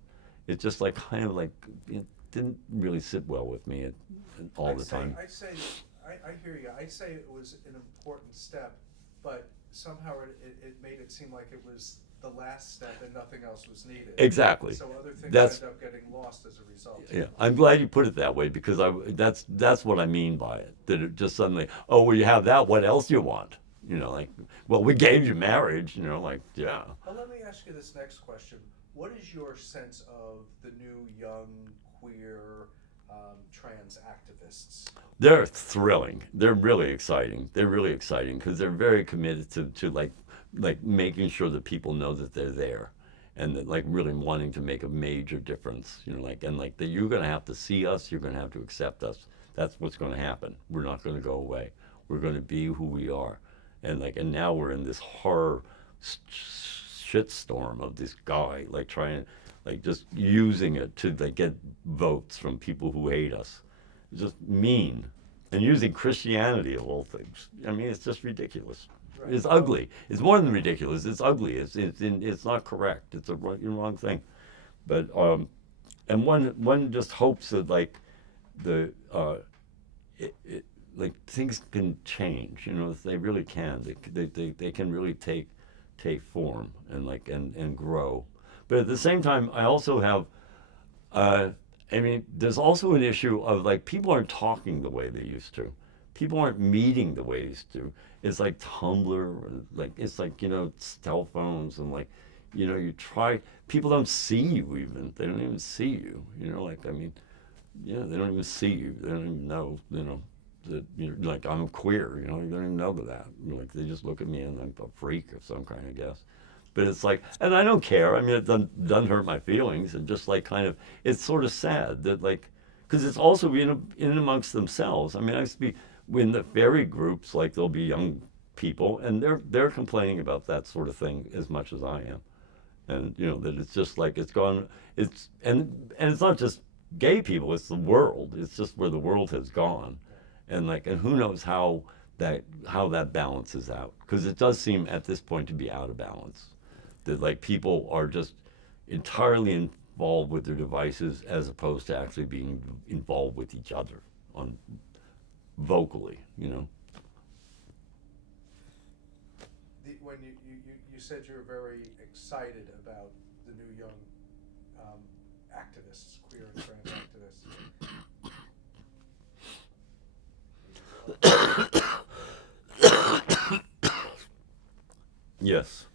It's just like kind of like, it didn't really sit well with me all the time. I hear you. I'd say it was an important step, but somehow it made it seem like it was the last step and nothing else was needed. Exactly. So other things That's- end up getting lost as a result. Yeah, I'm glad you put it that way, because that's what I mean by it. That it just suddenly, oh, well, you have that. What else do you want? Like, well, we gave you marriage. Like, yeah. Well, let me ask you this next question. What is your sense of the new young queer trans activists? They're thrilling. They're really exciting. They're really exciting because they're very committed to like making sure that people know that they're there, and that like really wanting to make a major difference. And like that you're going to have to see us. You're going to have to accept us. That's what's going to happen. We're not going to go away. We're going to be who we are. And now we're in this horror shitstorm of this guy like trying, like just using it to like get votes from people who hate us. It's just mean, and using Christianity of all things. I mean, it's just ridiculous. Right. It's ugly. It's more than ridiculous. It's ugly. It's not correct. It's a wrong thing. But and one just hopes that like like things can change. You know, they really can. They can really take form and like and grow. But at the same time, I also have. I mean, there's also an issue of like people aren't talking the way they used to. People aren't meeting the way they used to. It's like Tumblr, and like it's like cell phones and like you try. People don't see you even. They don't even see you. Like I mean, yeah, they don't even see you. They don't even know. That like I'm queer. They don't even know that. Like they just look at me and I'm a freak of some kind, I guess. But it's like, and I don't care. I mean, it doesn't hurt my feelings, and just like kind of, it's sort of sad that like, because it's also in amongst themselves. I mean, I used to be in the ferry groups, like there'll be young people, and they're complaining about that sort of thing as much as I am, and that it's just like it's gone. And it's not just gay people; it's the world. It's just where the world has gone, and like, and who knows how that balances out, because it does seem at this point to be out of balance. That like people are just entirely involved with their devices as opposed to actually being involved with each other on vocally. When you said you were very excited about the new young activists, queer and trans activists. Yes.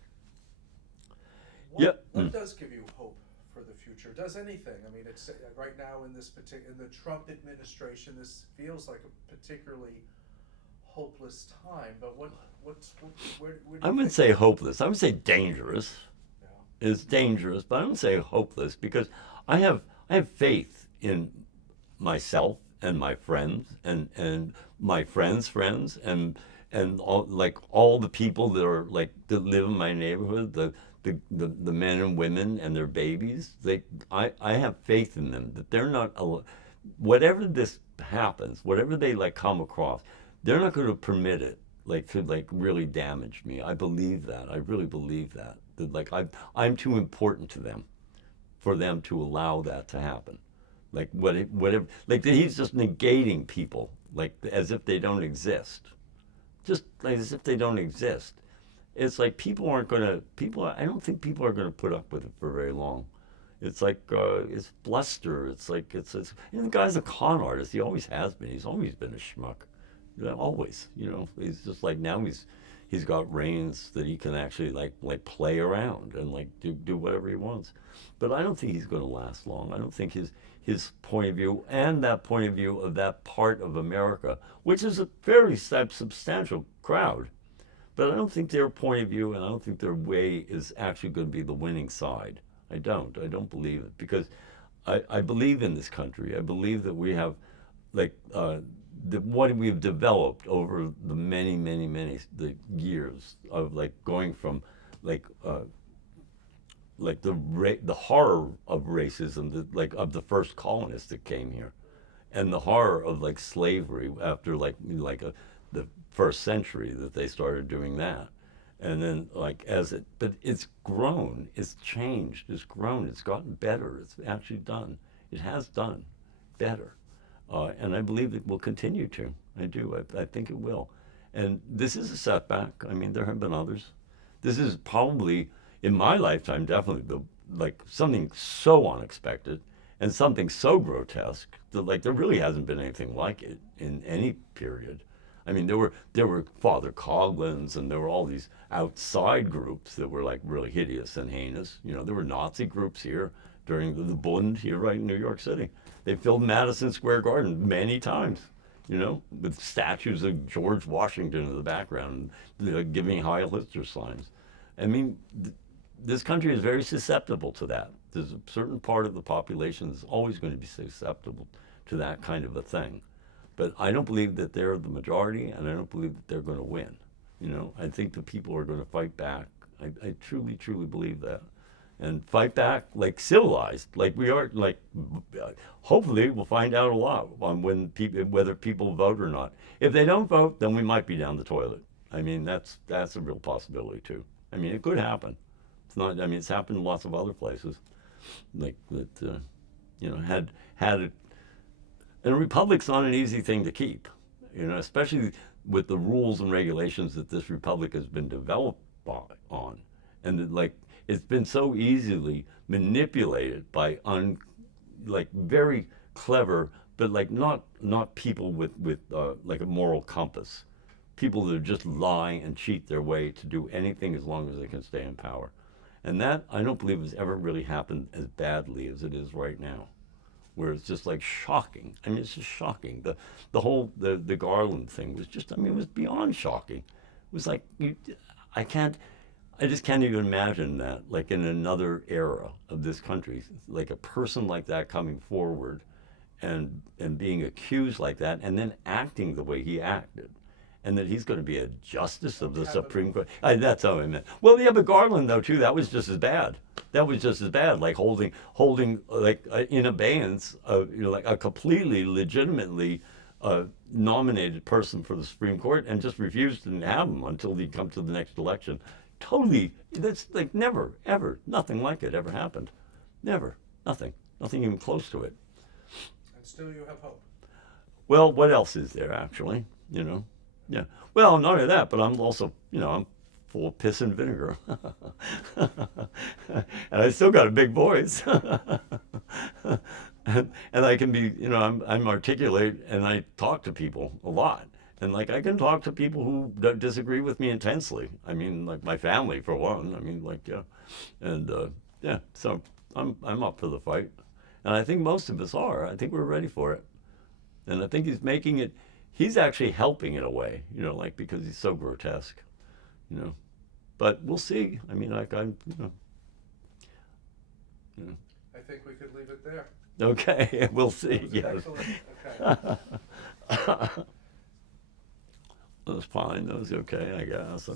What does give you hope for the future? Does anything? I mean, it's right now in the Trump administration, this feels like a particularly hopeless time. But where do you I wouldn't say hopeless. I would say dangerous. Yeah. It's dangerous, but I wouldn't say hopeless, because I have faith in myself and my friends and my friends' friends and all the people that are like that live in my neighborhood, the men and women and their babies. I have faith in them that they're not, whatever this happens, whatever they like come across, they're not going to permit it like to like really damage me. I believe that. I really believe that like I'm too important to them for them to allow that to happen. Like whatever, like he's just negating people like as if they don't exist. Just like as if they don't exist. It's like I don't think people are going to put up with it for very long. It's like, it's bluster. It's like, the guy's a con artist. He always has been. He's always been a schmuck. Always, he's just like, now he's got reins that he can actually like play around and like do whatever he wants. But I don't think he's going to last long. I don't think his point of view and that point of view of that part of America, which is a very substantial crowd, but I don't think their point of view and I don't think their way is actually going to be the winning side. I don't believe it, because I believe in this country. I believe that we have like what we've developed over the many the years of like going from like the horror of racism, of the first colonists that came here, and the horror of like slavery after the first century that they started doing that, and then but it's grown, it's changed, it's grown, it's gotten better, it's actually done, it has done better, and I believe it will continue to. I do. I think it will, and this is a setback. I mean, there have been others. This is probably, in my lifetime, definitely something so unexpected and something so grotesque that there really hasn't been anything like it in any period. I mean, there were Father Coughlins, and there were all these outside groups that were like really hideous and heinous. There were Nazi groups here during the Bund here right in New York City. They filled Madison Square Garden many times, with statues of George Washington in the background, giving Heil Hitler signs. I mean, this country is very susceptible to that. There's a certain part of the population that's always going to be susceptible to that kind of a thing. But I don't believe that they're the majority, and I don't believe that they're going to win. I think the people are going to fight back. I truly believe that. And fight back like civilized, like we are, hopefully we'll find out a lot on whether people vote or not. If they don't vote, then we might be down the toilet. I mean, that's a real possibility too. I mean, it could happen. It's not. I mean, it's happened in lots of other places, like that. Had it. And a republic's not an easy thing to keep. You know, especially with the rules and regulations that this republic has been developed on, and that, like, it's been so easily manipulated by like very clever, but like not people with like a moral compass, people that just lie and cheat their way to do anything as long as they can stay in power, and that I don't believe has ever really happened as badly as it is right now, where it's just like shocking. I mean, it's just shocking. The whole the Garland thing was just, I mean, it was beyond shocking. It was like I just can't even imagine that, like, in another era of this country, like a person like that coming forward and being accused like that, and then acting the way he acted, and that he's going to be a justice of the Supreme Court. That's how I meant. Well, yeah, but Garland, though, too, that was just as bad. That was just as bad, like holding like in abeyance, like a completely legitimately nominated person for the Supreme Court, and just refused to have him until he comes to the next election. Totally, that's like never, ever, nothing like it ever happened. Never, nothing even close to it. And still you have hope. Well, what else is there, actually? You know, yeah. Well, not only that, but I'm also, you know, I'm full of piss and vinegar, and I still got a big voice, and I can be, you know, I'm articulate, and I talk to people a lot. And like I can talk to people who disagree with me intensely. I mean, like my family for one. I mean, like, yeah, and yeah. So I'm up for the fight, and I think most of us are. I think we're ready for it, and I think he's making it. He's actually helping in a way, you know, like, because he's so grotesque, you know. But we'll see. I mean, like you know. I think we could leave it there. Okay, we'll see. That was Yes. excellent. Okay. That was fine. That was okay, I guess.